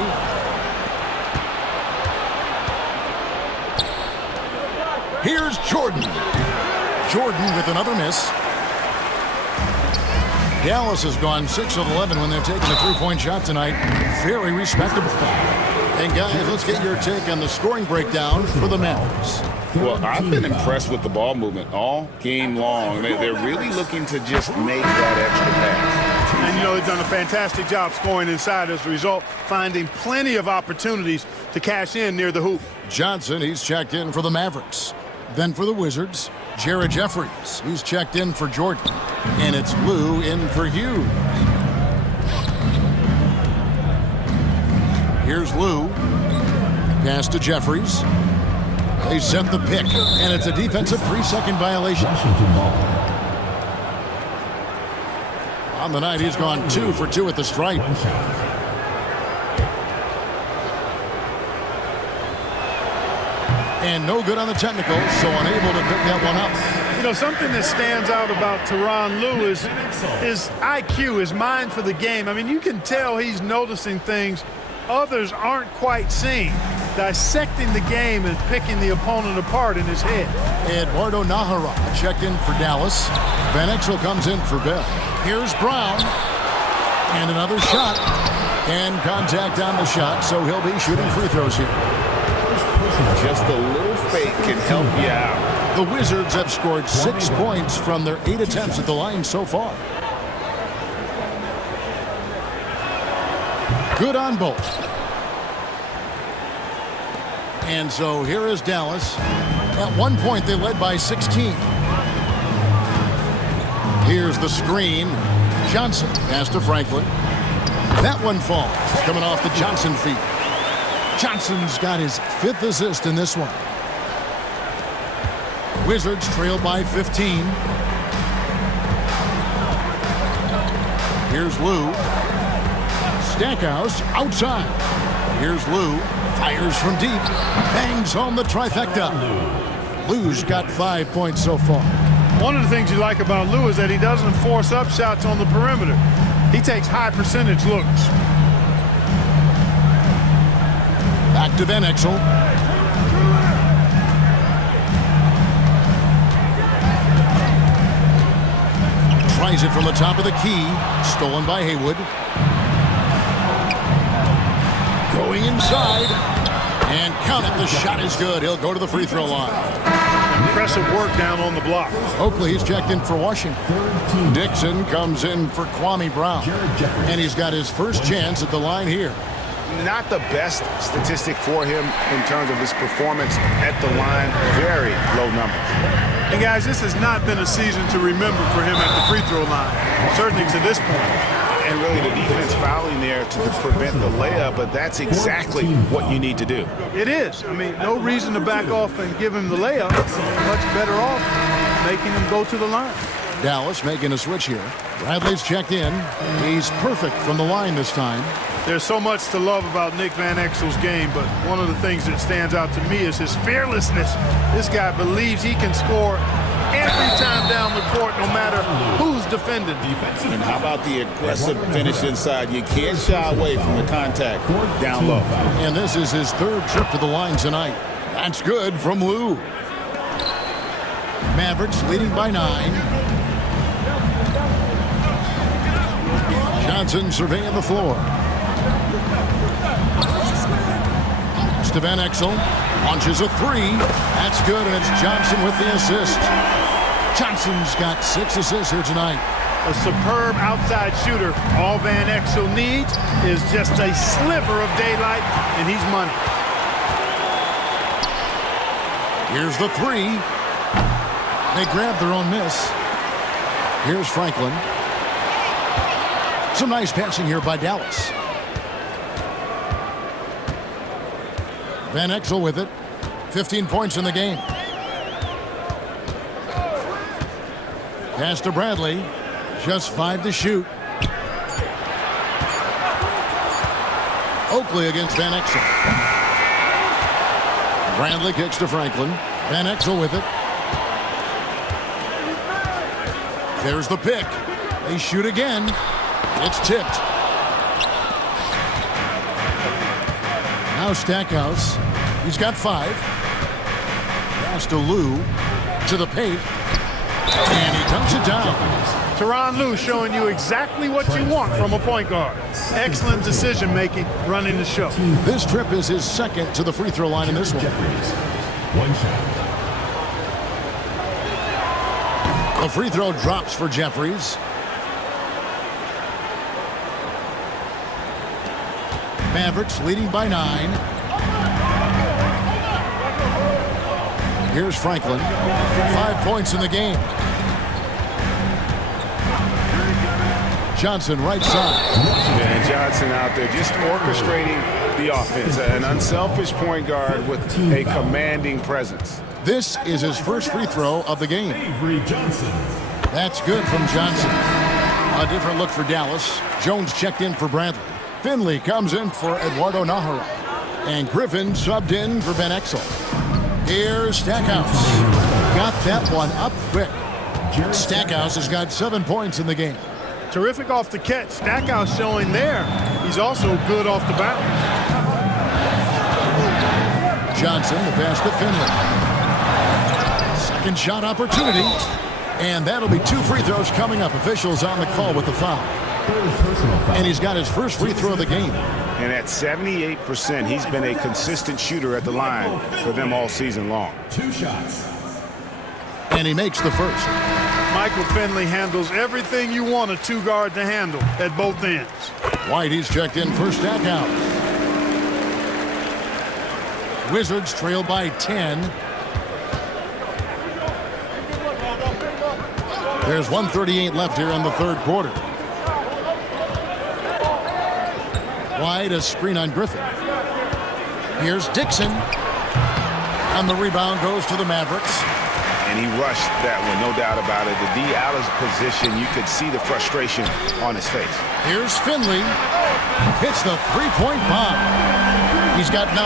Here's Jordan. Jordan with another miss. Dallas has gone 6 of 11 when they're taking a 3-point shot tonight. Very respectable. And guys, let's get your take on the scoring breakdown for the Mavericks. Well, I've been impressed with the ball movement all game long. They're really looking to just make that extra pass. And, you know, they've done a fantastic job scoring inside as a result, finding plenty of opportunities to cash in near the hoop. Johnson, he's checked in for the Mavericks. Then for the Wizards, Jared Jeffries. He's checked in for Jordan. And it's Lou in for Hughes. Here's Lou. Pass to Jeffries. They set the pick, and it's a defensive 3-second violation. On the night, he's gone 2 for 2 at the stripe. And no good on the technical, so unable to pick that one up. You know, something that stands out about Tyronn Lue is his IQ, his mind for the game. I mean, you can tell he's noticing things others aren't quite seeing, dissecting the game and picking the opponent apart in his head. Eduardo Nahara checked in for Dallas. Van Exel comes in for Bell. Here's Brown. And another shot. And contact on the shot, so he'll be shooting free throws here. Just a little fake can help you out. The Wizards have scored 6 points from their 8 attempts at the line so far. Good on both. And so here is Dallas. At one point, they led by 16. Here's the screen. Johnson pass to Franklin. That one falls, coming off the Johnson feet. Johnson's got his 5th assist in this one. Wizards trail by 15. Here's Lou. Stackhouse outside. Here's Lou. Fires from deep. Bangs home the trifecta. Lou's got 5 points so far. One of the things you like about Lou is that he doesn't force up shots on the perimeter. He takes high percentage looks. Back to Van Exel. Tries it from the top of the key. Stolen by Haywood. Going inside. And count it. The shot is good. He'll go to the free throw line. Impressive work down on the block. Oakley's checked in for Washington. Dixon comes in for Kwame Brown. And he's got his first chance at the line here. Not the best statistic for him in terms of his performance at the line. Very low number. And guys, this has not been a season to remember for him at the free throw line. Certainly to this point. And really the defense fouling there to prevent the layup, but that's exactly what you need to do. It is. I mean, no reason to back off and give him the layup. Much better off making him go to the line. Dallas making a switch here. Bradley's checked in. He's perfect from the line this time. There's so much to love about Nick Van Exel's game, but one of the things that stands out to me is his fearlessness. This guy believes he can score every time down the court, no matter who's defending. And how about the aggressive finish inside? You can't shy away from the contact down low. And this is his 3rd trip to the line tonight. That's good from Lou. Mavericks leading by 9. Johnson surveying the floor. To Van Exel. Launches a 3. That's good, and it's Johnson with the assist. Johnson's got 6 assists here tonight. A superb outside shooter. All Van Exel needs is just a sliver of daylight, and he's money. Here's the 3. They grab their own miss. Here's Franklin. Some nice passing here by Dallas. Van Exel with it. 15 points in the game. Pass to Bradley. Just 5 to shoot. Oakley against Van Exel. Bradley kicks to Franklin. Van Exel with it. There's the pick. They shoot again. It's tipped. Now Stackhouse. He's got 5. Pass to Lou. To the paint. And he dunks it down. Tyronn Lue showing you exactly what you want from a point guard. Excellent decision making, running the show. This trip is his 2nd to the free throw line in this one. One shot. The free throw drops for Jeffries. Mavericks leading by 9. Here's Franklin. 5 points in the game. Johnson right side. And Johnson out there just orchestrating the offense. An unselfish point guard with a commanding presence. This is his first free throw of the game. Avery Johnson. That's good from Johnson. A different look for Dallas. Jones checked in for Bradley. Finley comes in for Eduardo Nahara. And Griffin subbed in for Van Exel. Here's Stackhouse. Got that one up quick. Stackhouse has got 7 points in the game. Terrific off the catch. Stackhouse showing there. He's also good off the bounce. Johnson, the pass to Finley. Second shot opportunity. And that'll be 2 free throws coming up. Officials on the call with the foul. And he's got his first free throw of the game. And at 78%, he's been a consistent shooter at the line for them all season long. 2 shots. And he makes the first. Michael Finley handles everything you want a 2-guard to handle at both ends. White, he's checked in for Stackhouse. Wizards trail by 10. There's 1:38 left here in the 3rd quarter. White, a screen on Griffin. Here's Dixon. And the rebound goes to the Mavericks. And he rushed that one, no doubt about it. The D out of position, you could see the frustration on his face. Here's Finley. Hits the three-point bomb. He's got 9.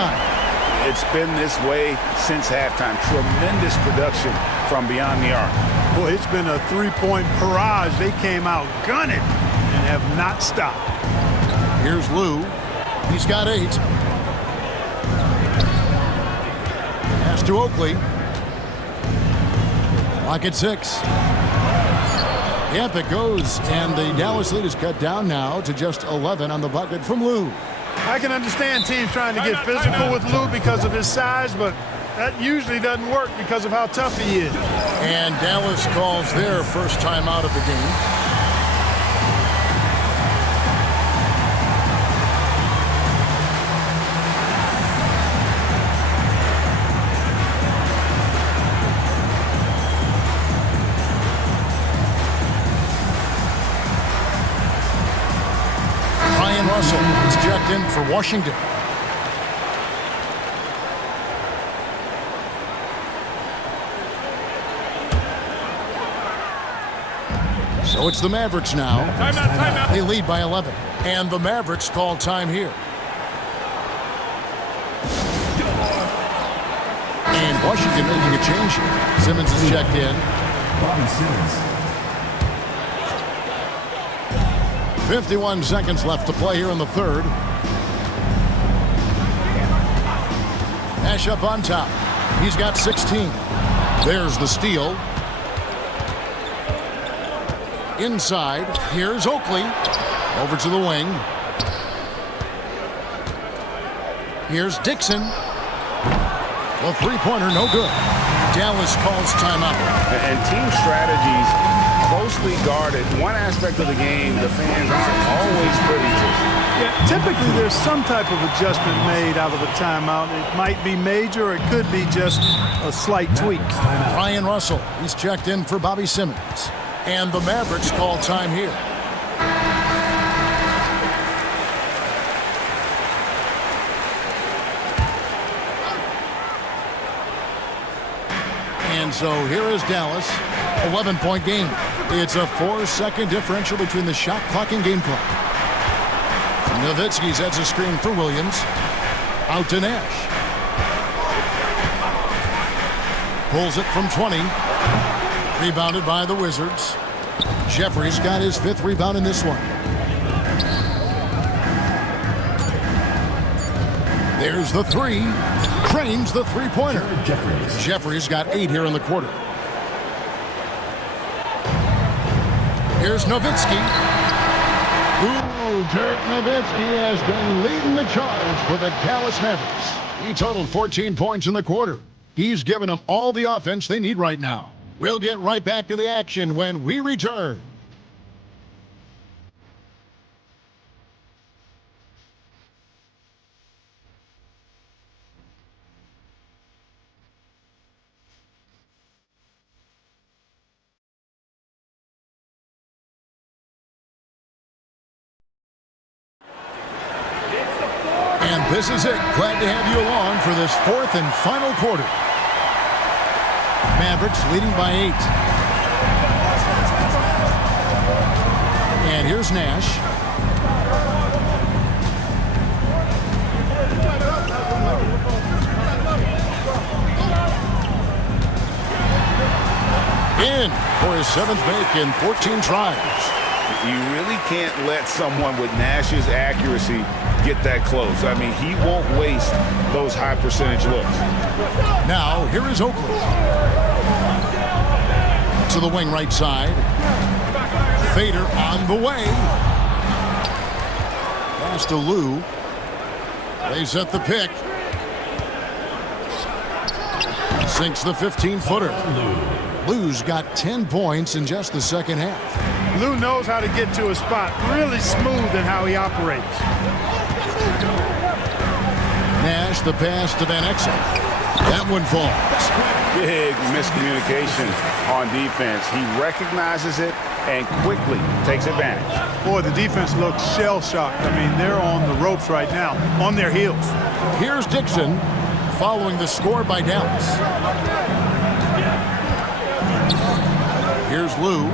It's been this way since halftime. Tremendous production from beyond the arc. Boy, it's been a three-point barrage. They came out gunning and have not stopped. Here's Lou. He's got 8. Pass to Oakley. Clock at 6. Yep, it goes. And the Dallas lead is cut down now to just 11 on the bucket from Lou. I can understand teams trying to get physical with Lou because of his size, but that usually doesn't work because of how tough he is. And Dallas calls their first time out of the game. Russell is checked in for Washington. So it's the Mavericks now. Timeout. They lead by 11. And the Mavericks call time here. And Washington making a change here. Simmons is checked in. Bobby Simmons. 51 seconds left to play here in the third. Nash up on top. He's got 16. There's the steal. Inside, here's Oakley. Over to the wing. Here's Dixon. The three-pointer, no good. Dallas calls timeout. And team strategies closely guarded. One aspect of the game, the fans aren't always privy to. Yeah, typically there's some type of adjustment made out of a timeout. It might be major, or it could be just a slight tweak. Ryan Russell, he's checked in for Bobby Simmons. And the Mavericks call time here. And so here is Dallas, 11-point game. It's a 4-second differential between the shot clock and game clock. Nowitzki sets a screen for Williams. Out to Nash. Pulls it from 20. Rebounded by the Wizards. Jeffries got his 5th rebound in this one. There's the 3. Cranes the three-pointer. Jeffries got 8 here in the quarter. Here's Nowitzki. Ooh, Dirk Nowitzki has been leading the charge for the Dallas Mavericks. He totaled 14 points in the quarter. He's given them all the offense they need right now. We'll get right back to the action when we return. And this is it. Glad to have you along for this 4th and final quarter. Mavericks leading by 8. And here's Nash. In for his 7th make in 14 tries. You really can't let someone with Nash's accuracy get that close. I mean, he won't waste those high percentage looks. Now, here is Oakley. To the wing right side. Fader on the way. Pass to Lou. They set the pick. Sinks the 15-footer. Lou's got 10 points in just the second half. Lou knows how to get to a spot. Really smooth in how he operates. Nash, the pass to Van Exel. That one falls. Big miscommunication on defense. He recognizes it, and quickly takes advantage. Boy, the defense looks shell-shocked. I mean, they're on the ropes right now, on their heels. Here's Dixon following the score by Dallas. Here's Lou.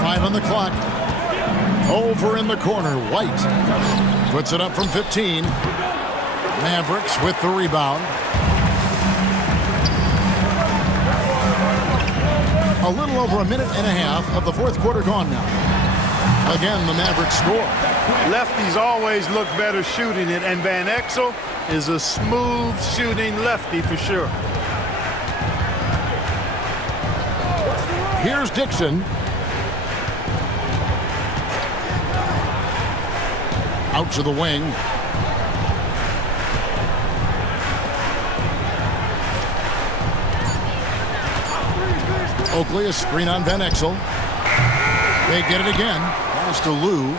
5 on the clock. Over in the corner, White puts it up from 15. Mavericks with the rebound. A little over a minute and a half of the fourth quarter gone now. Again, the Mavericks score. Lefties always look better shooting it, and Van Exel is a smooth shooting lefty for sure. Here's Dixon. Out to the wing. Oakley, a screen on Van Exel. They get it again. Pass to Lou.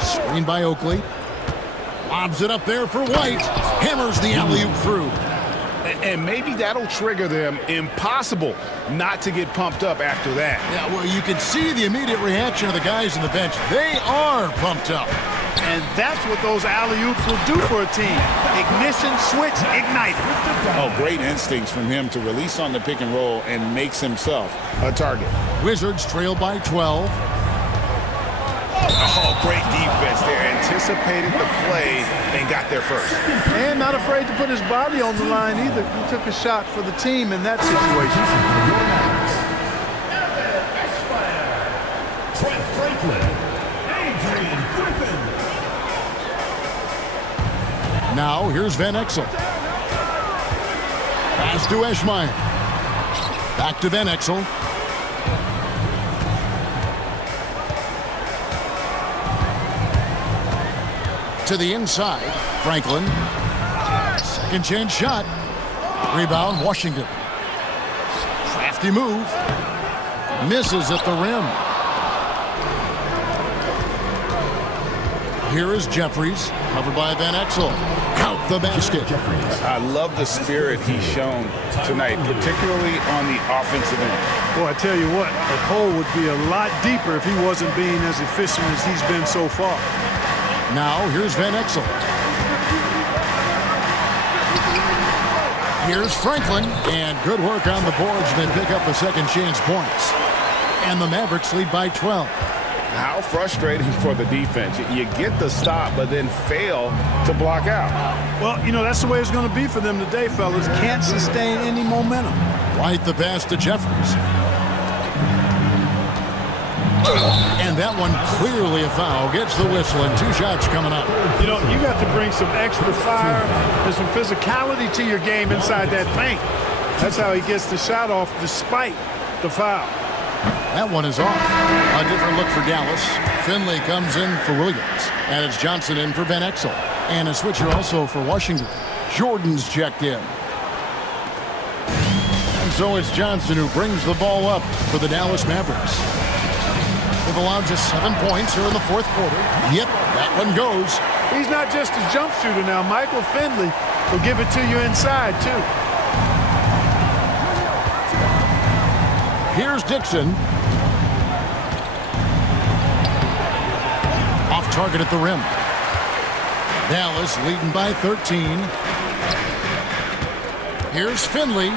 Screen by Oakley. Lobs it up there for White. Hammers the alley-oop through. And maybe that'll trigger them. Impossible not to get pumped up after that. Yeah, well, you can see the immediate reaction of the guys on the bench. They are pumped up. And that's what those alley-oops will do for a team. Ignition, switch, ignite. Oh, great instincts from him to release on the pick and roll and makes himself a target. Wizards trail by 12. Oh, great defense there. Anticipated the play and got there first. And not afraid to put his body on the line either. He took a shot for the team in that situation. Trent Franklin. Adrian Griffin. Now, here's Van Exel. Pass to Eschmeyer. Back to Van Exel. To the inside, Franklin. Second chance shot. Rebound, Washington. Crafty move. Misses at the rim. Here is Jeffries, covered by Van Exel. Count the basket. I love the spirit he's shown tonight, particularly on the offensive end. Boy, I tell you what, the hole would be a lot deeper if he wasn't being as efficient as he's been so far. Now, here's Van Exel. Here's Franklin, and good work on the boards. They pick up the second chance points. And the Mavericks lead by 12. How frustrating for the defense. You get the stop, but then fail to block out. Well, you know, that's the way it's going to be for them today, fellas. Can't sustain any momentum. White the pass to Jeffries. And that one clearly a foul. Gets the whistle, and 2 shots coming up. You know, you got to bring some extra fire and some physicality to your game inside that paint. That's how he gets the shot off despite the foul. That one is off. A different look for Dallas. Finley comes in for Williams. And it's Johnson in for Van Exel. And a switcher also for Washington. Jordan's checked in. And so it's Johnson who brings the ball up for the Dallas Mavericks. They've allowed just 7 points here in the fourth quarter. Yep, that one goes. He's not just a jump shooter now. Michael Finley will give it to you inside, too. Here's Dixon. Off target at the rim. Dallas leading by 13. Here's Finley.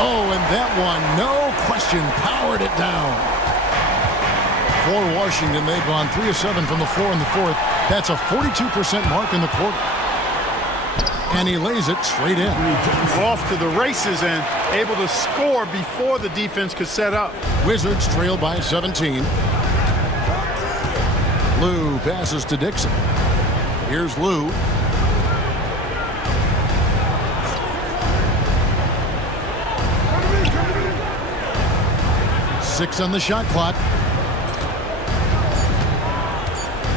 Oh, and that one, no question, powered it down. For Washington, they've gone 3 of 7 from the floor in the fourth. That's a 42% mark in the quarter. And he lays it straight in. Off to the races and able to score before the defense could set up. Wizards trail by 17. Lou passes to Dixon. Here's Lou. Six on the shot clock.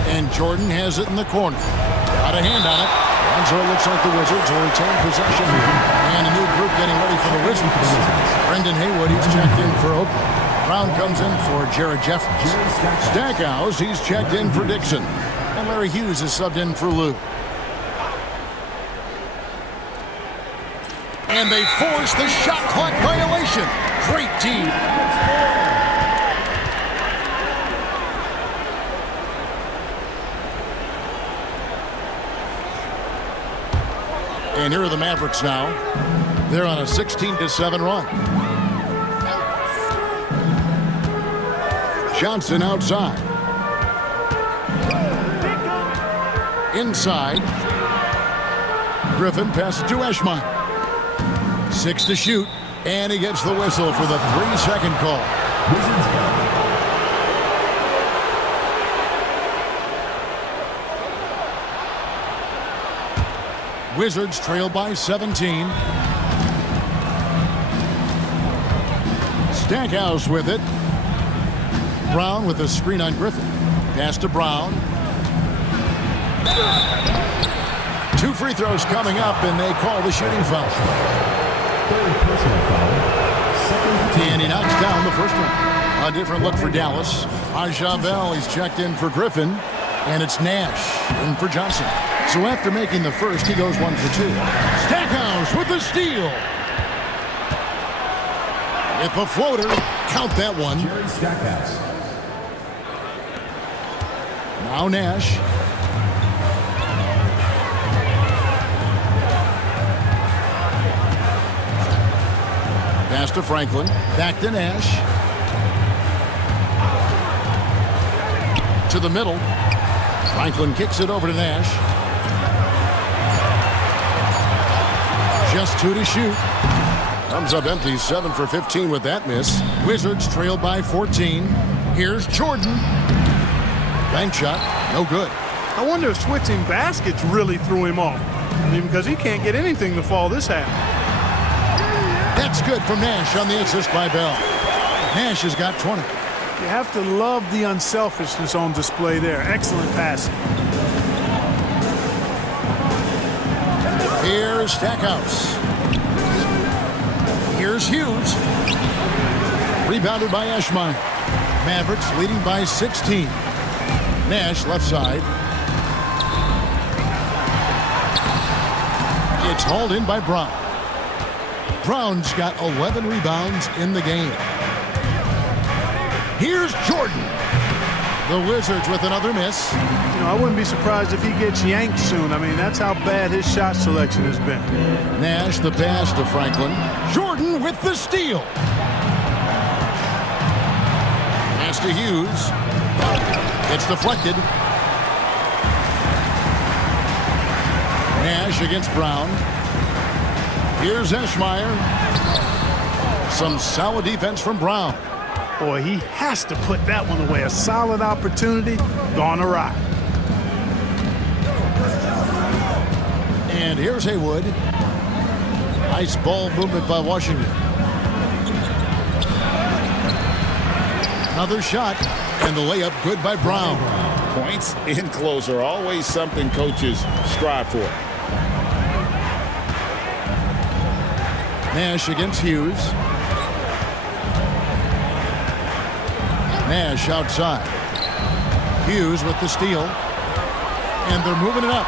And Jordan has it in the corner. Got a hand on it. And so it looks like the Wizards will retain possession here. And a new group getting ready for the Wizards. Brendan Haywood, he's checked in for Oakland. Brown comes in for Jared Jeffries. Stackhouse, he's checked in for Dixon. And Larry Hughes is subbed in for Lou. And they force the shot clock violation. Great team. And here are the Mavericks now. They're on a 16-7 run. Johnson outside. Inside. Griffin passes to Eschmeyer. 6 to shoot, and he gets the whistle for the 3-second call. Wizards trail by 17. Stackhouse with it. Brown with a screen on Griffin. Pass to Brown. 2 free throws coming up, and they call the shooting foul. And he knocks down the first one. A different look for Dallas. Bell, he's checked in for Griffin, and it's Nash in for Johnson. So after making the first, he goes 1 for 2. Stackhouse with the steal. With the floater, count that one. Now Nash. Pass to Franklin. Back to Nash. To the middle. Franklin kicks it over to Nash. Just 2 to shoot. Comes up empty, 7 for 15 with that miss. Wizards trail by 14. Here's Jordan. Bank shot, no good. I wonder if switching baskets really threw him off. I mean, because he can't get anything to fall this half. That's good from Nash on the assist by Bell. Nash has got 20. You have to love the unselfishness on display there. Excellent passing. Here's Stackhouse. Here's Hughes. Rebounded by Eschmeyer. Mavericks leading by 16. Nash left side. It's hauled in by Brown. Brown's got 11 rebounds in the game. Here's Jordan. The Wizards with another miss. You know, I wouldn't be surprised if he gets yanked soon. I mean, that's how bad his shot selection has been. Nash the pass to Franklin. Jordan with the steal. Pass to Hughes. It's deflected. Nash against Brown. Here's Eschmeyer. Some solid defense from Brown. Boy, he has to put that one away. A solid opportunity gone awry. And here's Haywood. Nice ball movement by Washington. Another shot, and the layup good by Brown. Points in close are always something coaches strive for. Nash against Hughes. Nash outside. Hughes with the steal. And they're moving it up.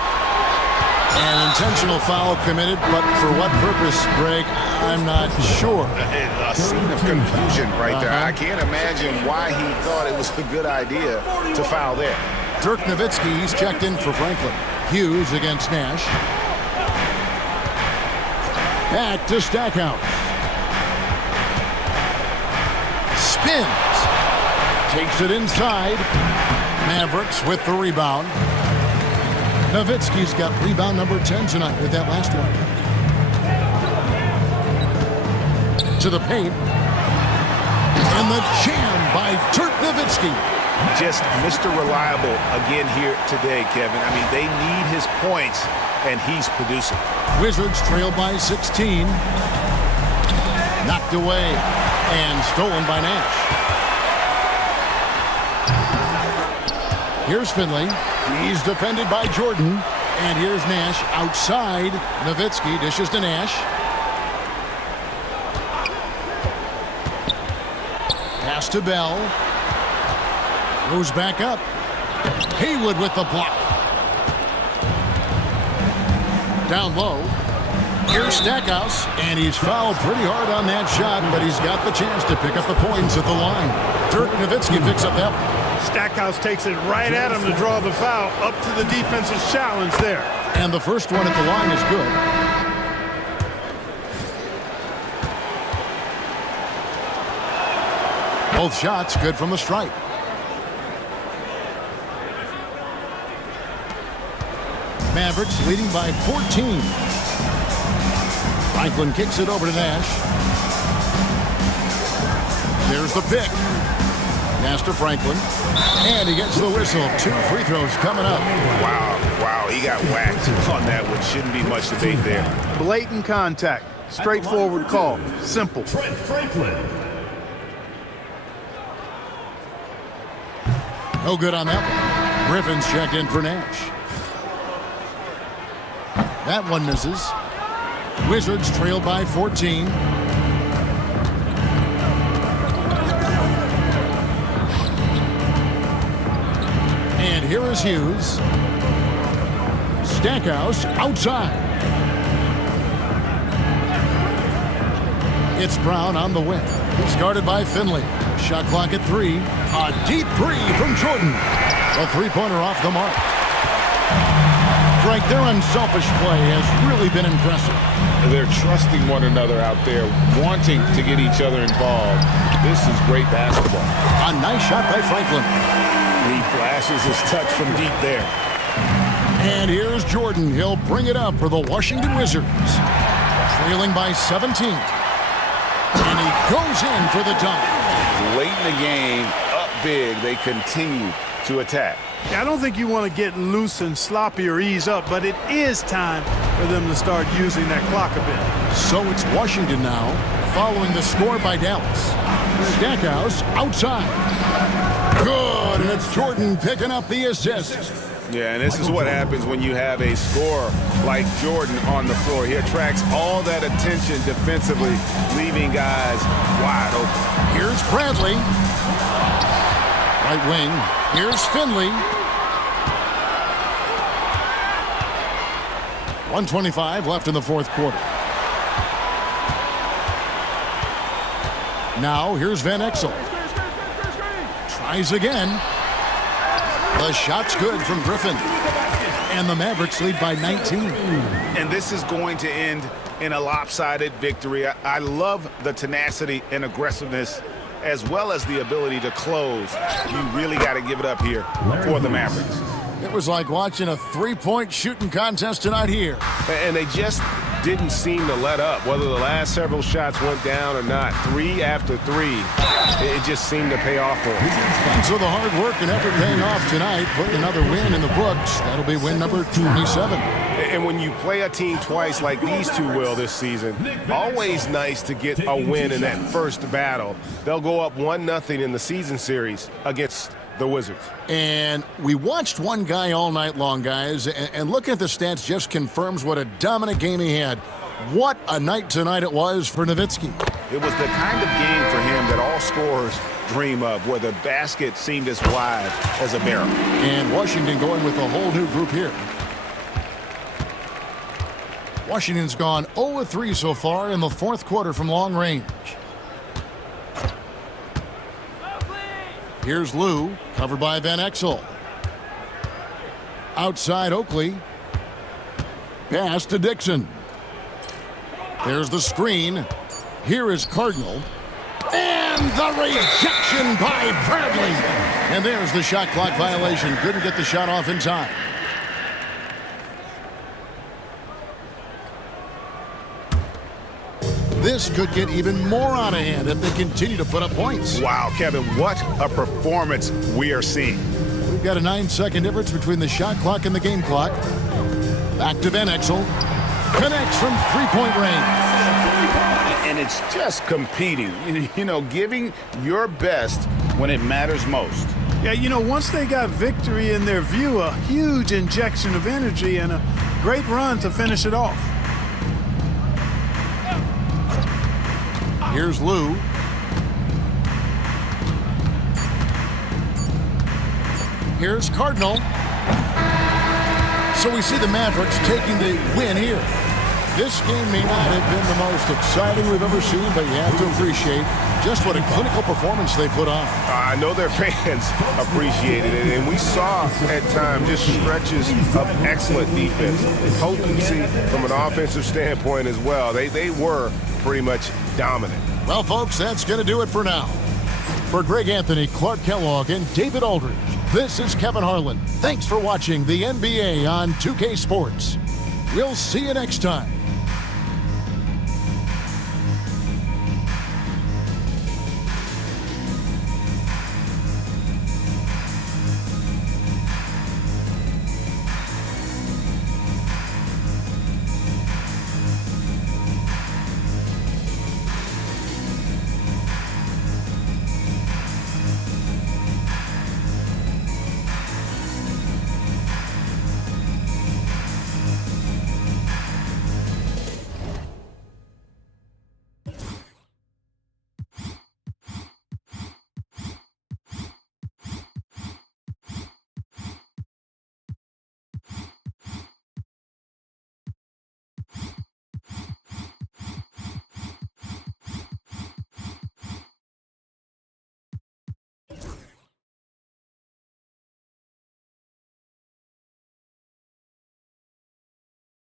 An intentional foul committed, but for what purpose, Greg, I'm not sure. A scene of confusion right there. I can't imagine why he thought it was a good idea to foul there. Dirk Nowitzki, he's checked in for Franklin. Hughes against Nash. Back to Stackhouse. Spins. Takes it inside. Mavericks with the rebound. Nowitzki's got rebound number 10 tonight with that last one. To the paint. And the jam by Dirk Nowitzki. Just Mr. Reliable again here today, Kevin. I mean, they need his points, and he's producing. Wizards trail by 16. Knocked away and stolen by Nash. Here's Finley. He's defended by Jordan. And here's Nash outside. Nowitzki dishes to Nash. Pass to Bell. Goes back up. Haywood with the block. Down low. Here's Stackhouse, and he's fouled pretty hard on that shot, but he's got the chance to pick up the points at the line. Dirk Nowitzki picks up that one. Stackhouse takes it right at him to draw the foul, up to the defense's challenge there. And the first one at the line is good. Both shots good from the stripe. Mavericks leading by 14. Franklin kicks it over to Nash. There's the pick. Pass to Franklin. And he gets the whistle. 2 free throws coming up. Wow, he got whacked on that one. Shouldn't be much debate there. Blatant contact. Straightforward call. Simple. Trent Franklin. No good on that one. Griffin's checked in for Nash. That one misses. Wizards trail by 14. And here is Hughes. Stackhouse outside. It's Brown on the wing. It's guarded by Finley. Shot clock at 3. A deep 3 from Jordan. A three-pointer off the mark. Frank, their unselfish play has really been impressive. They're trusting one another out there, wanting to get each other involved. This is great basketball. A nice shot by Franklin. He flashes his touch from deep there. And here's Jordan. He'll bring it up for the Washington Wizards. Trailing by 17. And he goes in for the dunk. Late in the game, up big, they continue to attack. I don't think you want to get loose and sloppy or ease up, but it is time for them to start using that clock a bit. So it's Washington now, following the score by Dallas. Stackhouse outside. Good, and it's Jordan picking up the assist. Yeah, and this is what happens when you have a scorer like Jordan on the floor. He attracts all that attention defensively, leaving guys wide open. Here's Bradley. Right wing. Here's Finley. 1:25 left in the fourth quarter. Now here's Van Exel. Tries again. The shot's good from Griffin. And the Mavericks lead by 19. And this is going to end in a lopsided victory. I love the tenacity and aggressiveness as well as the ability to close. You really got to give it up here for the Mavericks. It was like watching a three-point shooting contest tonight here. And they just didn't seem to let up, whether the last several shots went down or not. 3 after 3, it just seemed to pay off for them. And so the hard work and effort paying off tonight, putting another win in the books. That'll be win number 27. And when you play a team twice like these two will this season, always nice to get a win in that first battle. They'll go up 1-0 in the season series against the Wizards. And we watched one guy all night long, guys, and looking at the stats just confirms what a dominant game he had. What a night tonight it was for Nowitzki. It was the kind of game for him that all scorers dream of, where the basket seemed as wide as a barrel. And Washington going with a whole new group here. Washington's gone 0-3 so far in the fourth quarter from long range. Here's Lou, covered by Van Exel. Outside Oakley. Pass to Dixon. There's the screen. Here is Cardinal. And the rejection by Bradley. And there's the shot clock violation. Couldn't get the shot off in time. This could get even more out of hand if they continue to put up points. Wow, Kevin, what a performance we are seeing. We've got a 9-second difference between the shot clock and the game clock. Back to Van Exel. Connects from three-point range. And it's just competing, you know, giving your best when it matters most. Yeah, you know, once they got victory in their view, a huge injection of energy and a great run to finish it off. Here's Lou. Here's Cardinal. So we see the Mavericks taking the win here. This game may not have been the most exciting we've ever seen, but you have to appreciate just what a clinical performance they put on. I know their fans appreciated it, and we saw at times just stretches of excellent defense, potency from an offensive standpoint as well. They were pretty much dominant. Well, folks, that's going to do it for now. For Greg Anthony, Clark Kellogg, and David Aldridge, this is Kevin Harlan. Thanks for watching the NBA on 2K Sports. We'll see you next time.